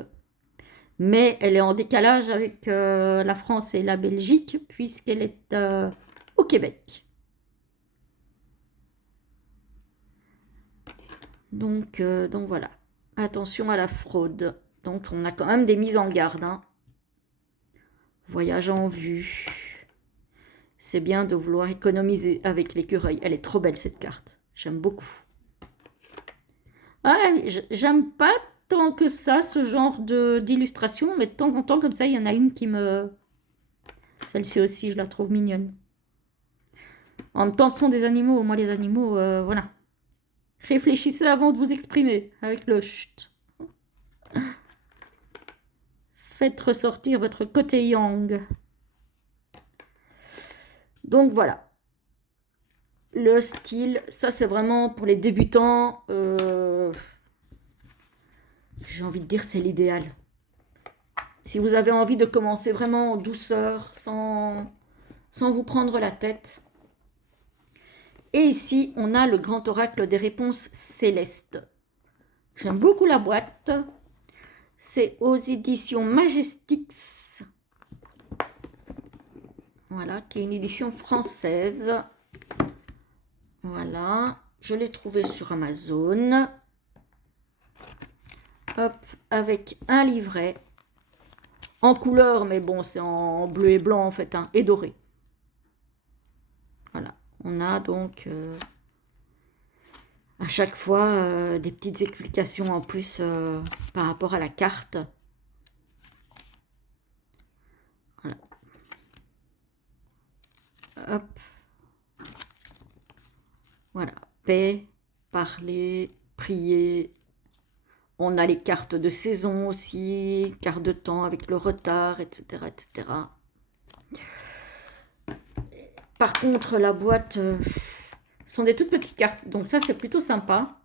Mais elle est en décalage avec la France et la Belgique, puisqu'elle est au Québec. Donc voilà. Attention à la fraude. Donc on a quand même des mises en garde. Hein. Voyage en vue. C'est bien de vouloir économiser avec l'écureuil. Elle est trop belle cette carte. J'aime beaucoup. Ah, j'aime pas tant que ça, ce genre d'illustration, mais de temps en temps, comme ça, il y en a une qui me... Celle-ci aussi, je la trouve mignonne. En même temps, ce sont des animaux. Moi, les animaux, voilà. Réfléchissez avant de vous exprimer, avec le chut. Faites ressortir votre côté yang. Donc, voilà. Le style, ça, c'est vraiment pour les débutants... J'ai envie de dire c'est l'idéal. Si vous avez envie de commencer vraiment en douceur, sans vous prendre la tête. Et ici, on a le grand oracle des réponses célestes. J'aime beaucoup la boîte. C'est aux éditions Majestix. Voilà, qui est une édition française. Voilà, je l'ai trouvé sur Amazon. Hop, avec un livret. en couleur, mais bon, c'est en bleu et blanc en fait, hein, et doré. Voilà, on a donc à chaque fois des petites explications en plus par rapport à la carte. Voilà. Hop. Voilà. Paix, parler, prier. On a les cartes de saison aussi, cartes de temps avec le retard, etc. etc. Par contre, la boîte sont des toutes petites cartes, donc ça c'est plutôt sympa.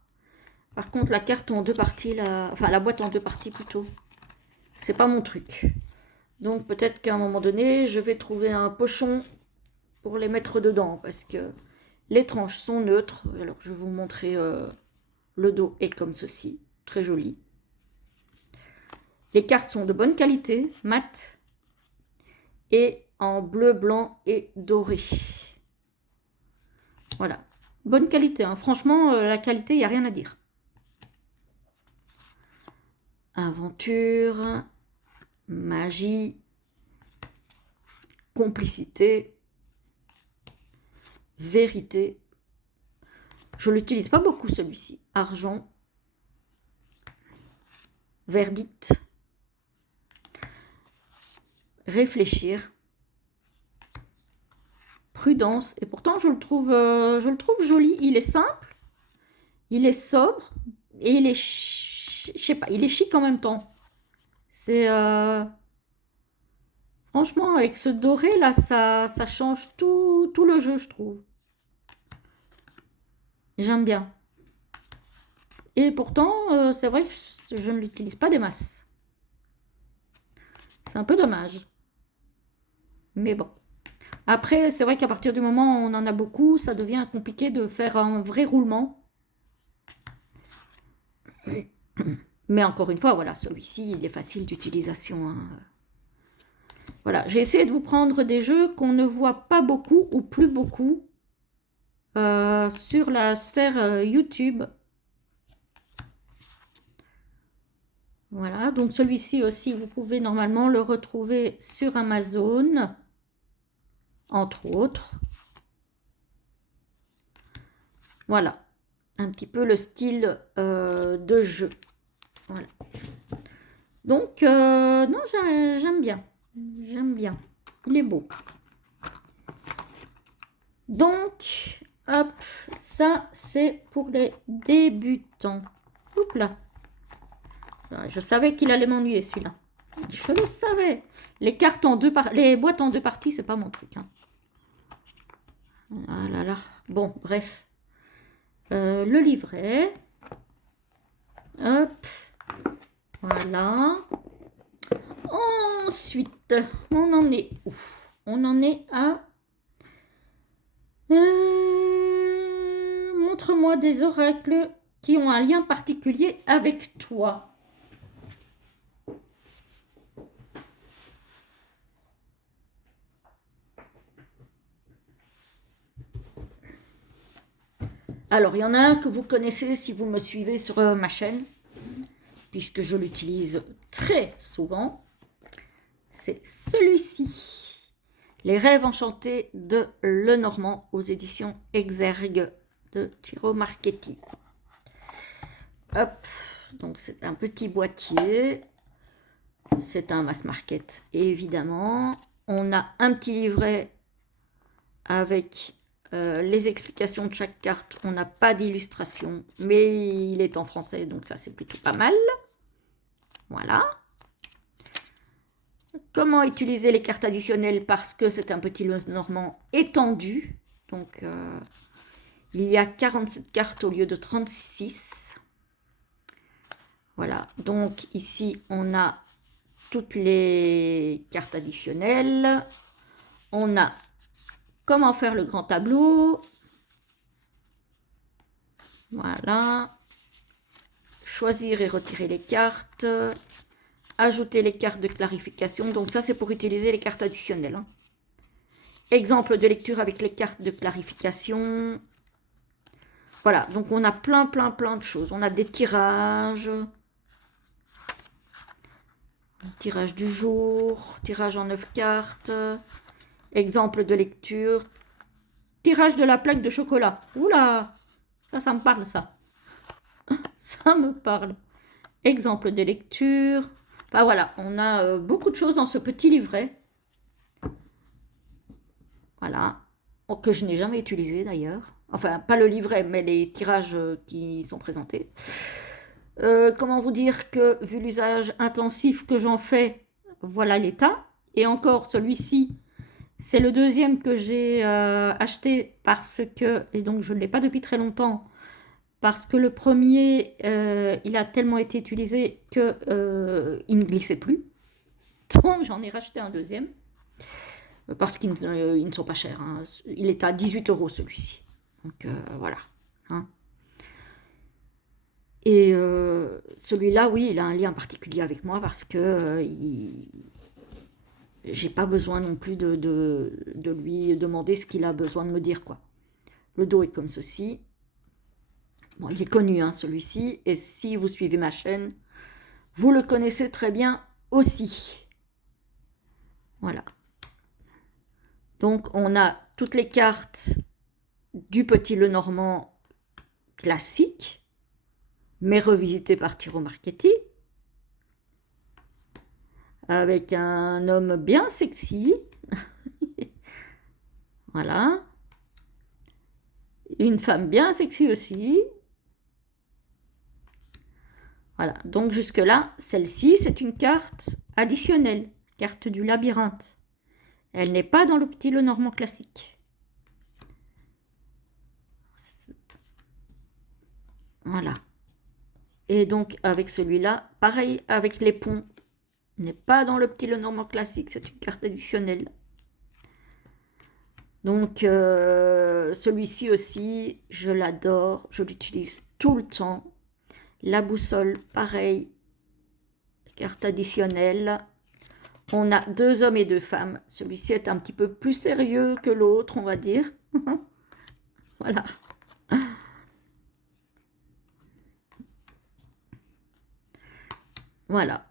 Par contre, la carte en deux parties, enfin la boîte en deux parties plutôt, c'est pas mon truc. Donc peut-être qu'à un moment donné, je vais trouver un pochon pour les mettre dedans, parce que les tranches sont neutres. Alors je vais vous montrer, le dos est comme ceci, très joli. Les cartes sont de bonne qualité, mat, et en bleu, blanc et doré. Voilà, bonne qualité, hein. Franchement, la qualité, il n'y a rien à dire. Aventure, magie, complicité, vérité. Je l'utilise pas beaucoup celui-ci. Argent, verdict, réfléchir, prudence. Et pourtant, je le trouve joli. Il est simple, il est sobre et il est, je sais pas, il est chic en même temps. C'est franchement, avec ce doré là, ça change tout le jeu, je trouve. J'aime bien. Et pourtant, c'est vrai que je ne l'utilise pas des masses. C'est un peu dommage. Mais bon. Après, c'est vrai qu'à partir du moment où on en a beaucoup, ça devient compliqué de faire un vrai roulement. Mais encore une fois, voilà, celui-ci, il est facile d'utilisation, hein. Voilà, j'ai essayé de vous prendre des jeux qu'on ne voit pas beaucoup ou plus beaucoup sur la sphère YouTube. Voilà, donc celui-ci aussi, vous pouvez normalement le retrouver sur Amazon, entre autres. Voilà, un petit peu le style de jeu. Voilà. Donc, non, j'aime bien. J'aime bien. Il est beau. Donc, hop, ça, c'est pour les débutants. Oups là. Je savais qu'il allait m'ennuyer, celui-là. Je le savais. Les cartes en les boîtes en deux parties, c'est pas mon truc, hein. Ah là là. Bon, bref. Le livret. Hop. Voilà. Ensuite, on en est où? On en est à... montre-moi des oracles qui ont un lien particulier avec toi. Alors, il y en a un que vous connaissez si vous me suivez sur ma chaîne, puisque je l'utilise très souvent. C'est celui-ci. Les rêves enchantés de Lenormand aux éditions Exergue de Giro Marchetti. Hop, donc c'est un petit boîtier. C'est un mass market, évidemment. On a un petit livret avec les explications de chaque carte. On n'a pas d'illustration, mais il est en français, donc ça c'est plutôt pas mal. Voilà. Comment utiliser les cartes additionnelles, parce que c'est un petit Lenormand étendu. Donc il y a 47 cartes au lieu de 36. Voilà, donc ici on a toutes les cartes additionnelles. On a comment faire le grand tableau. Voilà. Choisir et retirer les cartes. Ajouter les cartes de clarification. Donc ça, c'est pour utiliser les cartes additionnelles, hein. Exemple de lecture avec les cartes de clarification. Voilà, donc on a plein de choses. On a des tirages. Tirage du jour, tirage en 9 cartes, exemple de lecture, tirage de la plaque de chocolat. Oula, ça me parle ça. Ça me parle. Exemple de lecture. Enfin voilà, on a beaucoup de choses dans ce petit livret. Voilà, que je n'ai jamais utilisé d'ailleurs. Enfin, pas le livret, mais les tirages qui sont présentés. Comment vous dire que, vu l'usage intensif que j'en fais, voilà l'état. Et encore, celui-ci, c'est le deuxième que j'ai acheté parce que, et donc je ne l'ai pas depuis très longtemps, parce que le premier, il a tellement été utilisé qu'il ne glissait plus. Donc j'en ai racheté un deuxième. Parce qu'ils ne sont pas chers. Hein. Il est à 18 € celui-ci. Donc voilà. Hein. Et celui-là, oui, il a un lien particulier avec moi parce que j'ai pas besoin non plus de lui demander ce qu'il a besoin de me dire, quoi. Le dos est comme ceci. Bon, il est connu, hein, celui-ci. Et si vous suivez ma chaîne, vous le connaissez très bien aussi. Voilà. Donc, on a toutes les cartes du Petit Lenormand classique, mais revisité par Tiro Marchetti, avec un homme bien sexy. Voilà. Une femme bien sexy aussi. Voilà. Donc, jusque-là, celle-ci, c'est une carte additionnelle, carte du labyrinthe. Elle n'est pas dans le Petit Lenormand classique. Voilà. Et donc, avec celui-là, pareil avec les ponts. N'est pas dans le Petit Lenormand classique, c'est une carte additionnelle. Donc, celui-ci aussi, je l'adore, je l'utilise tout le temps. La boussole, pareil, carte additionnelle. On a 2 hommes et 2 femmes. Celui-ci est un petit peu plus sérieux que l'autre, on va dire. Voilà. Voilà.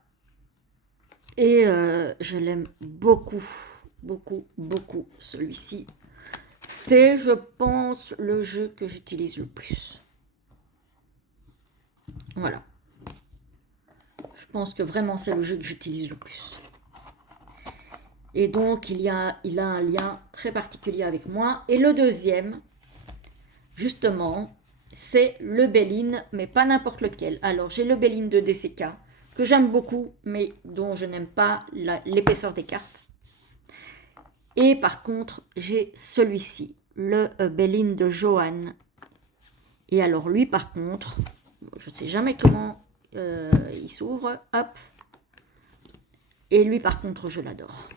Et je l'aime beaucoup, beaucoup, beaucoup, celui-ci. C'est, je pense, le jeu que j'utilise le plus. Voilà. Je pense que vraiment, c'est le jeu que j'utilise le plus. Et donc, il a un lien très particulier avec moi. Et le deuxième, justement, c'est le Béline, mais pas n'importe lequel. Alors, j'ai le Béline de DCK, que j'aime beaucoup, mais dont je n'aime pas l'épaisseur des cartes. Et par contre, j'ai celui-ci, le Béline de Johan. Et alors, lui, par contre, je ne sais jamais comment il s'ouvre. Hop. Et lui, par contre, je l'adore.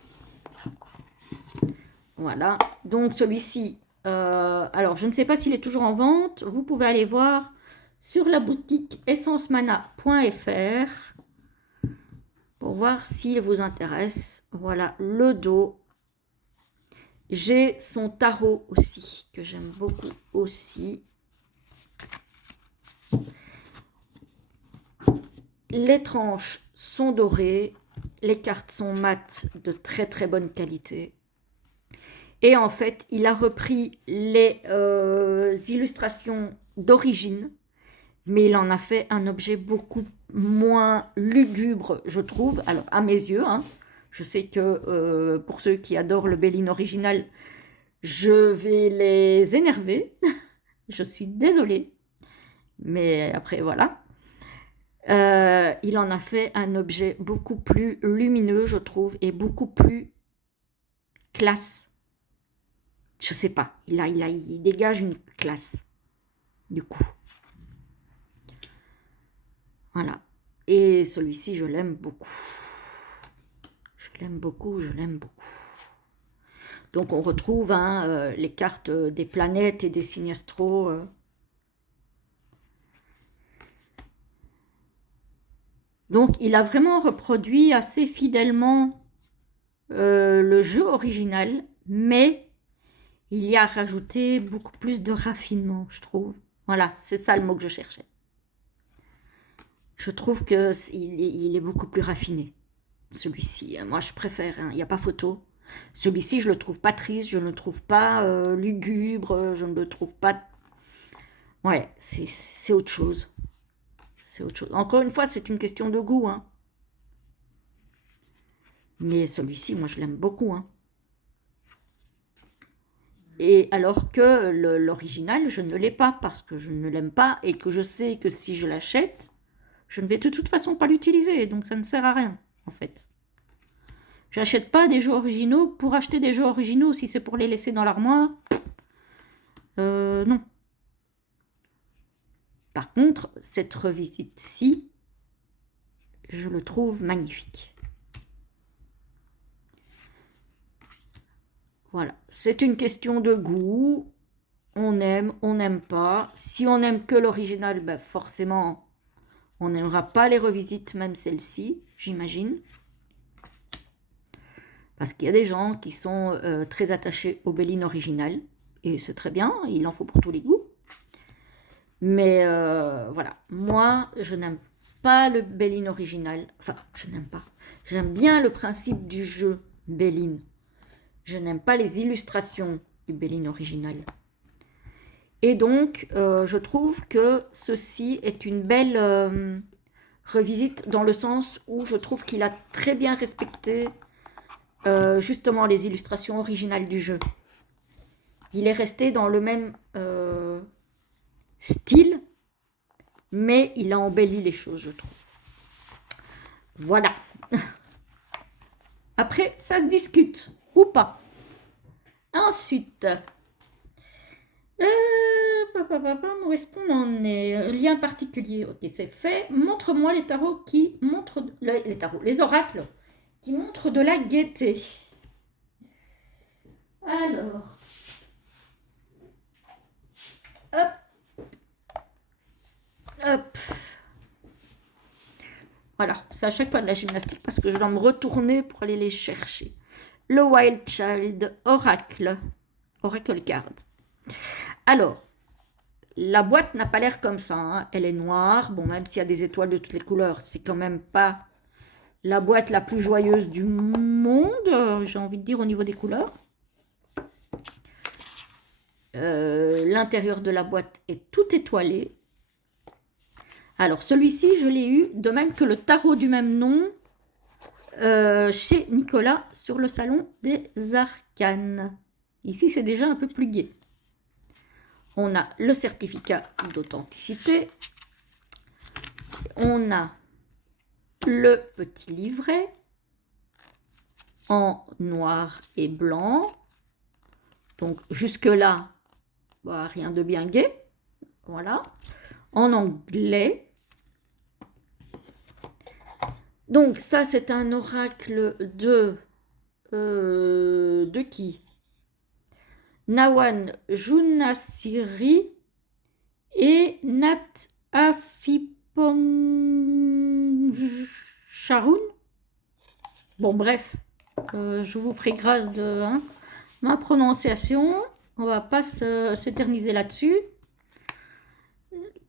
Voilà. Donc, celui-ci, alors, je ne sais pas s'il est toujours en vente. Vous pouvez aller voir sur la boutique essencemana.fr pour voir s'il vous intéresse. Voilà, le dos. J'ai son tarot aussi, que j'aime beaucoup aussi. Les tranches sont dorées. Les cartes sont mates de très très bonne qualité. Et en fait, il a repris les illustrations d'origine, mais il en a fait un objet beaucoup moins lugubre, je trouve, alors à mes yeux. Hein. Je sais que pour ceux qui adorent le Béline original, je vais les énerver. Je suis désolée. Mais après, voilà. Il en a fait un objet beaucoup plus lumineux, je trouve, et beaucoup plus classe. Je sais pas, il dégage une classe, du coup. Voilà. Et celui-ci, je l'aime beaucoup. Je l'aime beaucoup, je l'aime beaucoup. Donc, on retrouve hein, les cartes des planètes et des signes astro. Donc, il a vraiment reproduit assez fidèlement le jeu original, mais il y a rajouté beaucoup plus de raffinement, je trouve. Voilà, c'est ça le mot que je cherchais. Je trouve qu'il est beaucoup plus raffiné. celui-ci. Moi, je préfère, il n'y a pas photo. Celui-ci, je le trouve pas triste, je ne le trouve pas lugubre, je ne le trouve pas... Ouais, c'est autre chose. C'est autre chose. Encore une fois, c'est une question de goût, hein. Mais celui-ci, moi, je l'aime beaucoup, hein. Et alors que l'original, je ne l'ai pas parce que je ne l'aime pas et que je sais que si je l'achète, je ne vais de toute façon pas l'utiliser. Donc ça ne sert à rien, en fait. J'achète pas des jeux originaux pour acheter des jeux originaux si c'est pour les laisser dans l'armoire. Non. Par contre, cette revisite-ci, je le trouve magnifique. Voilà, c'est une question de goût. On aime, on n'aime pas. Si on n'aime que l'original, ben forcément, on n'aimera pas les revisites, même celle-ci, j'imagine. Parce qu'il y a des gens qui sont très attachés au Béline original. Et c'est très bien, il en faut pour tous les goûts. Mais voilà, moi, je n'aime pas le Béline original. Enfin, je n'aime pas. J'aime bien le principe du jeu Béline. Je n'aime pas les illustrations du Béline original. Et donc, je trouve que ceci est une belle revisite dans le sens où je trouve qu'il a très bien respecté justement les illustrations originales du jeu. Il est resté dans le même style, mais il a embelli les choses, je trouve. Voilà. Après, ça se discute, ou pas. Ensuite, où est-ce qu'on en est? Lien particulier, ok, c'est fait. Montre-moi les tarots qui montrent... Les tarots, les oracles qui montrent de la gaieté. Alors... Hop. Hop. Voilà, c'est à chaque fois de la gymnastique parce que je dois me retourner pour aller les chercher. Le Wild Child Oracle. Oracle Card. Alors, la boîte n'a pas l'air comme ça. Hein. Elle est noire. Bon, même s'il y a des étoiles de toutes les couleurs, c'est quand même pas la boîte la plus joyeuse du monde, j'ai envie de dire, au niveau des couleurs. L'intérieur de la boîte est tout étoilé. Alors, celui-ci, je l'ai eu, de même que le tarot du même nom, chez Nicolas, sur le salon des arcanes. Ici, c'est déjà un peu plus gai. On a le certificat d'authenticité. On a le petit livret en noir et blanc. Donc, jusque-là, bah, rien de bien gai. Voilà. En anglais. Donc, ça, c'est un oracle de qui? Nawan Junasiri et Nat Afipong Sharoun. Bon, bref, je vous ferai grâce de ma prononciation. On va pas s'éterniser là-dessus.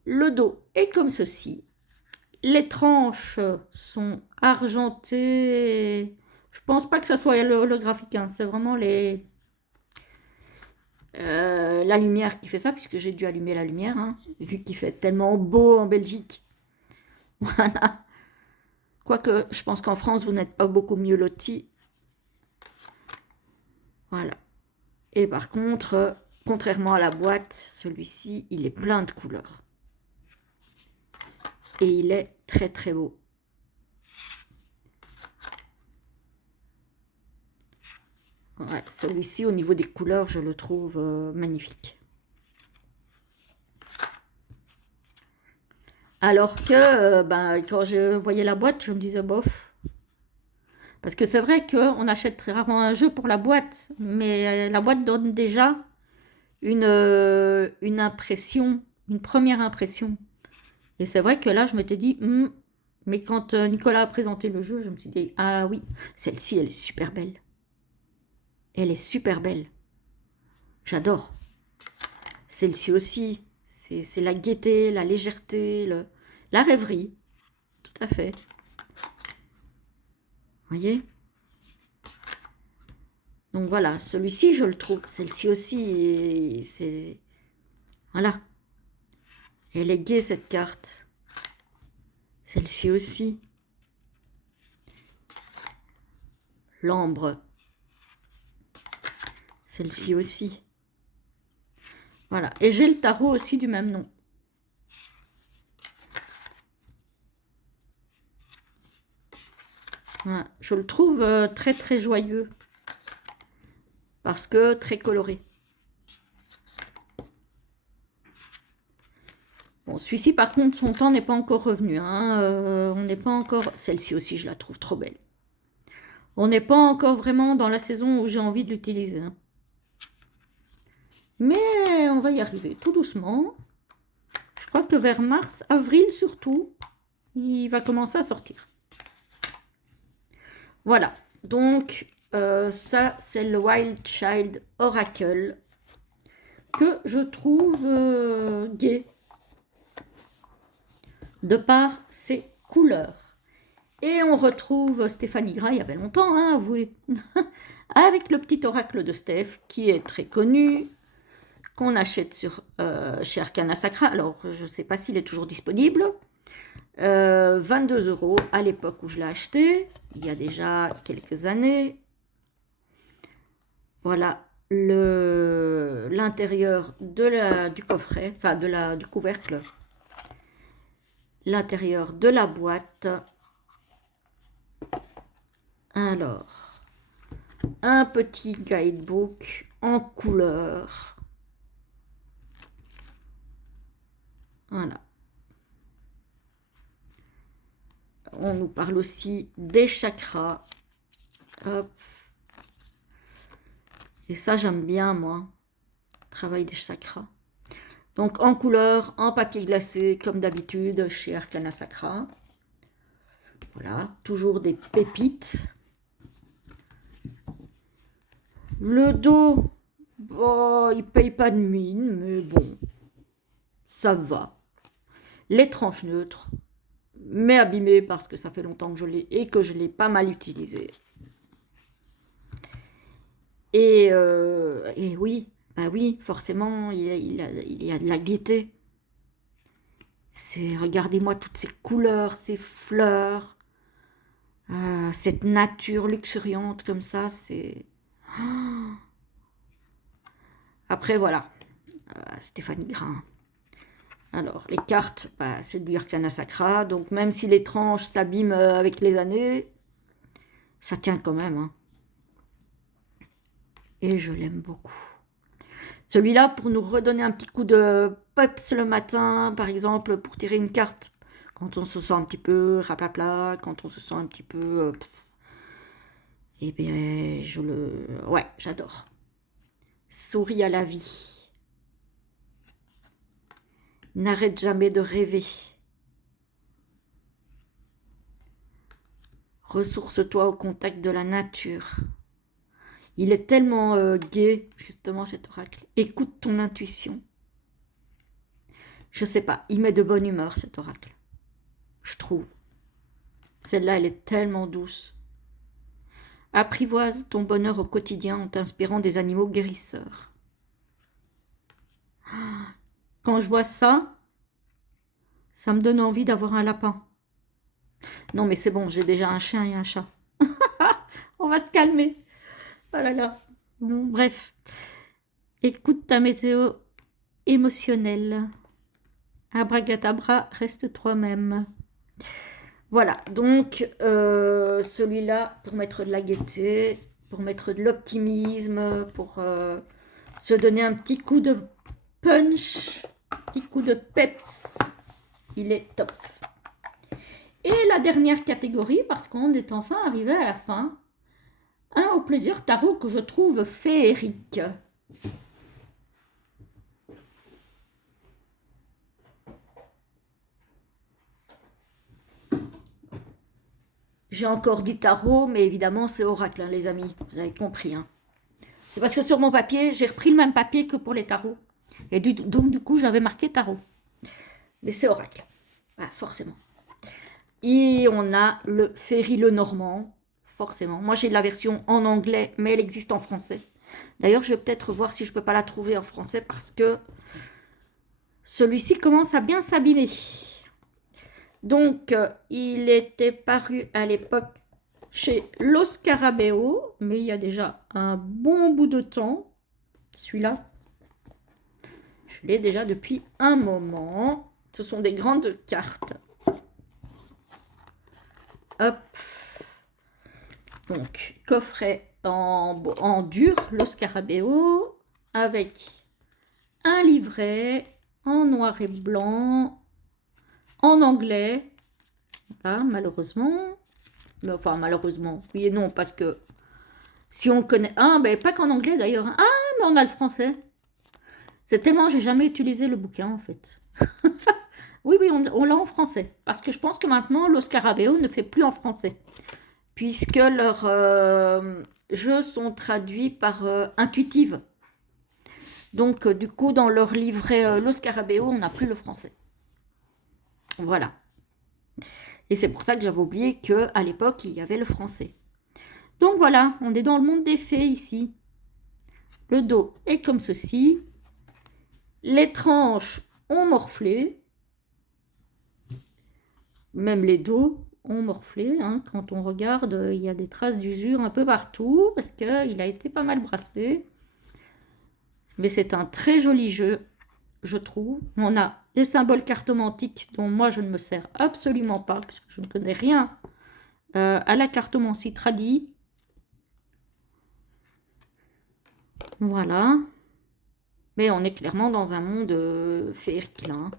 Le dos est comme ceci. Les tranches sont argentées. Je pense pas que ça soit holographique. Hein. C'est vraiment la lumière qui fait ça, puisque j'ai dû allumer la lumière, hein, vu qu'il fait tellement beau en Belgique. Voilà. Quoique, je pense qu'en France, vous n'êtes pas beaucoup mieux lotis. Voilà. Et par contre, contrairement à la boîte, celui-ci, il est plein de couleurs. Et il est très très beau. Ouais, celui-ci, au niveau des couleurs, je le trouve magnifique. Alors que, quand je voyais la boîte, je me disais, bof. Parce que c'est vrai qu'on achète très rarement un jeu pour la boîte, mais la boîte donne déjà une impression, une première impression. Et c'est vrai que là, je m'étais dit, mais quand Nicolas a présenté le jeu, je me suis dit, ah oui, celle-ci, elle est super belle. Elle est super belle. J'adore. Celle-ci aussi, c'est la gaieté, la légèreté, la rêverie. Tout à fait. Voyez? Donc voilà, celui-ci, je le trouve. Celle-ci aussi, c'est... Voilà. Elle est gaie, cette carte. Celle-ci aussi. L'ambre. Celle-ci aussi. Voilà. Et j'ai le tarot aussi du même nom. Voilà. Je le trouve très très joyeux. Parce que très coloré. Bon, celui-ci, par contre, son temps n'est pas encore revenu. Hein. On n'est pas encore... Celle-ci aussi, je la trouve trop belle. On n'est pas encore vraiment dans la saison où j'ai envie de l'utiliser. Hein. Mais on va y arriver tout doucement. Je crois que vers mars, avril surtout, il va commencer à sortir. Voilà. Donc, ça, c'est le Wild Child Oracle que je trouve gai de par ses couleurs. Et on retrouve Stéphanie Gras, il y avait longtemps, hein, avouez, avec le petit oracle de Steph, qui est très connu, qu'on achète chez Arcana Sacra. Alors, je ne sais pas s'il est toujours disponible. 22 € à l'époque où je l'ai acheté, il y a déjà quelques années. Voilà l'intérieur du coffret, enfin du couvercle. L'intérieur de la boîte. Alors, un petit guidebook en couleur. Voilà. On nous parle aussi des chakras. Hop. Et ça, j'aime bien, moi. Travail des chakras. Donc, en couleur, en papier glacé, comme d'habitude, chez Arcana Sacra. Voilà, toujours des pépites. Le dos, bon, il paye pas de mine, mais bon, ça va. Les tranches neutres, mais abîmées parce que ça fait longtemps que je l'ai et que je l'ai pas mal utilisé. Et oui, bah oui, forcément, il y a de la gaieté. Regardez-moi toutes ces couleurs, ces fleurs, cette nature luxuriante comme ça, c'est... Après, voilà, Stéphanie Gras. Alors, les cartes, bah, c'est du Arcana Sacra, donc même si les tranches s'abîment avec les années, ça tient quand même. Hein. Et je l'aime beaucoup. Celui-là, pour nous redonner un petit coup de peps le matin, par exemple, pour tirer une carte, quand on se sent un petit peu raplapla, quand on se sent un petit peu... eh bien, ouais, j'adore. Souris à la vie. N'arrête jamais de rêver. Ressource-toi au contact de la nature. Il est tellement gai, justement, cet oracle. Écoute ton intuition. Je sais pas, il met de bonne humeur, cet oracle. Je trouve. Celle-là, elle est tellement douce. Apprivoise ton bonheur au quotidien en t'inspirant des animaux guérisseurs. Quand je vois ça, ça me donne envie d'avoir un lapin. Non, mais c'est bon, j'ai déjà un chien et un chat. On va se calmer. Oh là là. Bon, bref. Écoute ta météo émotionnelle. Abracadabra, reste toi-même. Voilà, donc celui-là, pour mettre de la gaieté, pour mettre de l'optimisme, pour se donner un petit coup de punch, un petit coup de peps, il est top. Et la dernière catégorie, parce qu'on est enfin arrivé à la fin, un ou plusieurs tarots que je trouve féeriques. J'ai encore dit tarot, mais évidemment c'est oracle, hein, les amis, vous avez compris. Hein. C'est parce que sur mon papier, j'ai repris le même papier que pour les tarots. Et donc du coup, j'avais marqué tarot. Mais c'est oracle, ah, forcément. Et on a le Féry le Normand, forcément. Moi, j'ai la version en anglais, mais elle existe en français. D'ailleurs, je vais peut-être voir si je peux pas la trouver en français parce que celui-ci commence à bien s'abîmer. Donc, il était paru à l'époque chez Los Scarabeo, mais il y a déjà un bon bout de temps. Celui-là, je l'ai déjà depuis un moment. Ce sont des grandes cartes. Hop. Donc, coffret en dur, Los Scarabeo, avec un livret en noir et blanc, en anglais. Là, malheureusement. Enfin, malheureusement, oui et non, parce que si on connaît... Ah, ben pas qu'en anglais d'ailleurs. Ah, mais on a le français. C'est tellement, j'ai jamais utilisé le bouquin en fait. Oui, on l'a en français. Parce que je pense que maintenant, Los Scarabeo ne fait plus en français. Puisque leurs jeux sont traduits par Intuitive. Donc, du coup, dans leur livret Los Scarabeo, on n'a plus le français. Voilà. Et c'est pour ça que j'avais oublié qu'à l'époque, il y avait le français. Donc voilà, on est dans le monde des fées ici. Le dos est comme ceci. Les tranches ont morflé. Même les dos ont morflé. Hein. Quand on regarde, il y a des traces d'usure un peu partout parce qu'il a été pas mal brassé. Mais c'est un très joli jeu, je trouve. On a des symboles cartomantiques dont moi je ne me sers absolument pas puisque je ne connais rien à la cartomancie tradie. Voilà. Mais on est clairement dans un monde féerique là. Hein.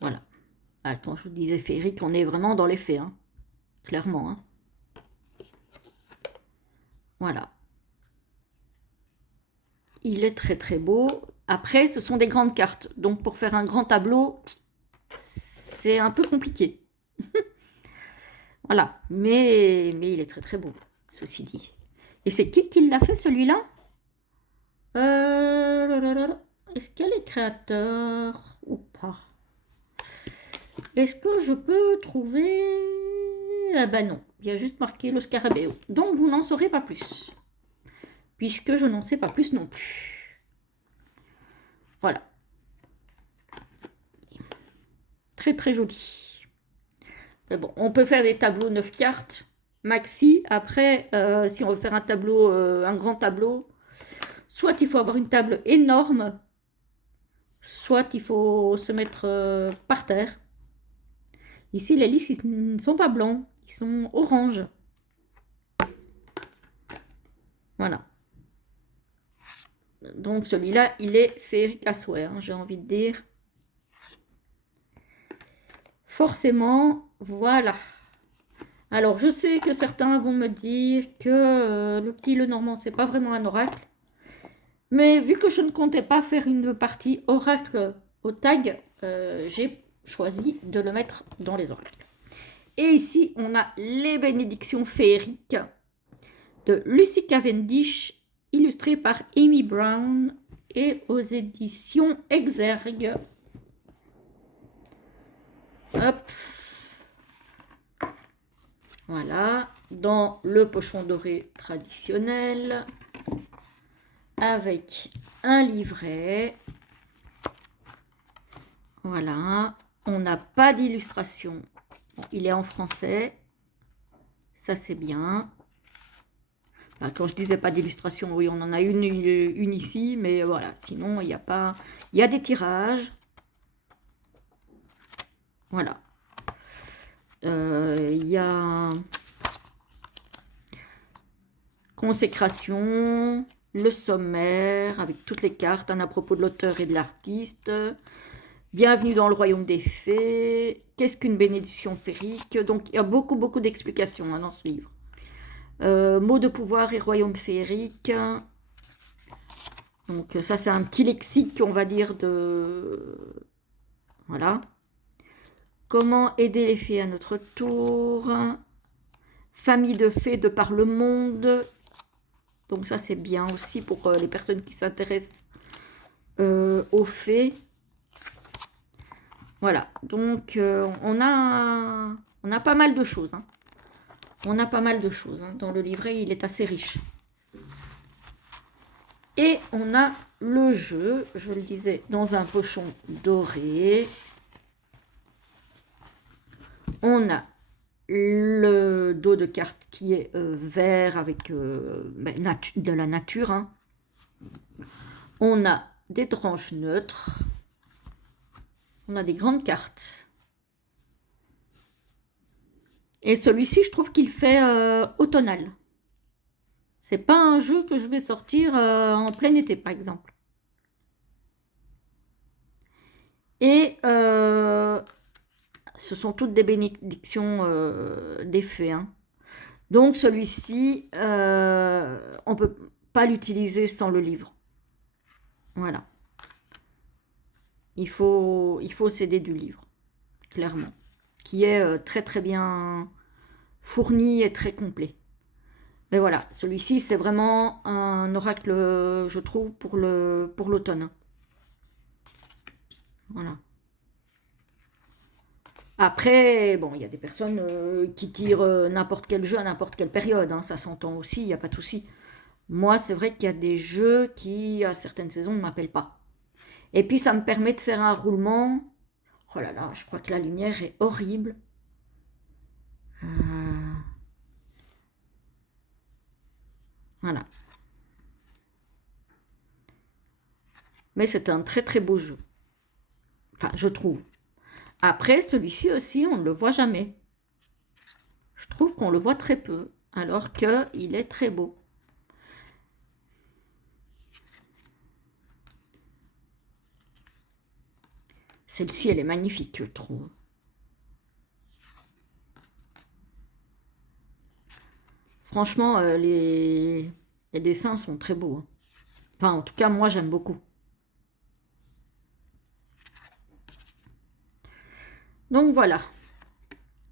Voilà. Attends, je vous disais féerique, on est vraiment dans les fées. Hein. Clairement. Hein. Voilà. Il est très très beau. Après, ce sont des grandes cartes. Donc pour faire un grand tableau, c'est un peu compliqué. Voilà. Mais il est très très beau, ceci dit. Et c'est qui l'a fait celui-là Est-ce qu'il y a les créateurs ou pas? Est-ce que je peux trouver... Ah ben non, il y a juste marqué le Scarabeo. Donc vous n'en saurez pas plus. Puisque je n'en sais pas plus non plus. Voilà. Très très joli. Mais bon, on peut faire des tableaux 9 cartes, maxi. Après, si on veut faire un tableau, un grand tableau, soit il faut avoir une table énorme, soit il faut se mettre par terre. Ici, les lys, ils ne sont pas blancs, ils sont orange. Voilà. Donc celui-là, il est féerique à souhait, hein, j'ai envie de dire. Forcément, voilà. Alors, je sais que certains vont me dire que le petit Lenormand, c'est pas vraiment un oracle. Mais vu que je ne comptais pas faire une partie oracle au tag, j'ai choisi de le mettre dans les oracles. Et ici, on a les bénédictions féeriques de Lucy Cavendish, illustrées par Amy Brown et aux éditions Exergue. Hop. Voilà, dans le pochon doré traditionnel, avec un livret. Voilà, on n'a pas d'illustration. Il est en français, ça c'est bien. Enfin, quand je disais pas d'illustration, oui, on en a une ici, mais voilà, sinon il n'y a pas... Il y a des tirages. Voilà. Il y a consécration, le sommaire avec toutes les cartes, un à propos de l'auteur et de l'artiste, bienvenue dans le royaume des fées, qu'est-ce qu'une bénédiction féerique, donc il y a beaucoup d'explications hein, dans ce livre. Mots de pouvoir et royaume féerique, donc ça c'est un petit lexique on va dire de... Voilà. Comment aider les fées à notre tour. Famille de fées de par le monde. Donc ça c'est bien aussi pour les personnes qui s'intéressent aux fées. Voilà, donc on a pas mal de choses. Hein. On a pas mal de choses. Hein. Dans le livret, il est assez riche. Et on a le jeu, je le disais, dans un pochon doré. On a le dos de carte qui est vert avec de la nature. Hein. On a des tranches neutres. On a des grandes cartes. Et celui-ci, je trouve qu'il fait automnal. C'est pas un jeu que je vais sortir en plein été, par exemple. Et ce sont toutes des bénédictions des fées. Hein. Donc celui-ci, on ne peut pas l'utiliser sans le livre. Voilà. Il faut s'aider du livre, clairement. Qui est très très bien fourni et très complet. Mais voilà, celui-ci, c'est vraiment un oracle, je trouve, pour l'automne. Voilà. Après, bon, il y a des personnes qui tirent n'importe quel jeu à n'importe quelle période. Hein, ça s'entend aussi, il n'y a pas de souci. Moi, c'est vrai qu'il y a des jeux qui, à certaines saisons, ne m'appellent pas. Et puis, ça me permet de faire un roulement. Oh là là, je crois que la lumière est horrible. Voilà. Mais c'est un très très beau jeu. Enfin, je trouve. Après, celui-ci aussi, on ne le voit jamais. Je trouve qu'on le voit très peu, alors qu'il est très beau. Celle-ci, elle est magnifique, je trouve. Franchement, les dessins sont très beaux. Hein. Enfin, en tout cas, moi, j'aime beaucoup. Donc voilà,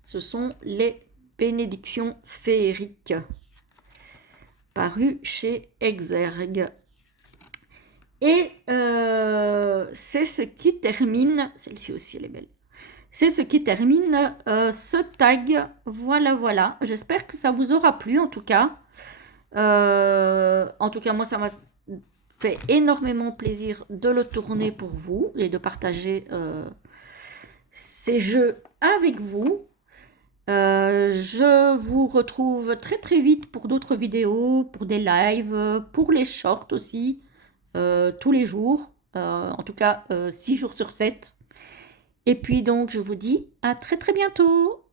ce sont les bénédictions féeriques parues chez Exergue. Et c'est ce qui termine, celle-ci aussi elle est belle, c'est ce qui termine ce tag. Voilà, voilà. J'espère que ça vous aura plu en tout cas. En tout cas, moi, ça m'a fait énormément plaisir de le tourner pour vous et de partager ces jeux avec vous. Je vous retrouve très très vite pour d'autres vidéos, pour des lives, pour les shorts aussi, tous les jours, en tout cas 6 jours sur 7. Et puis donc je vous dis à très très bientôt.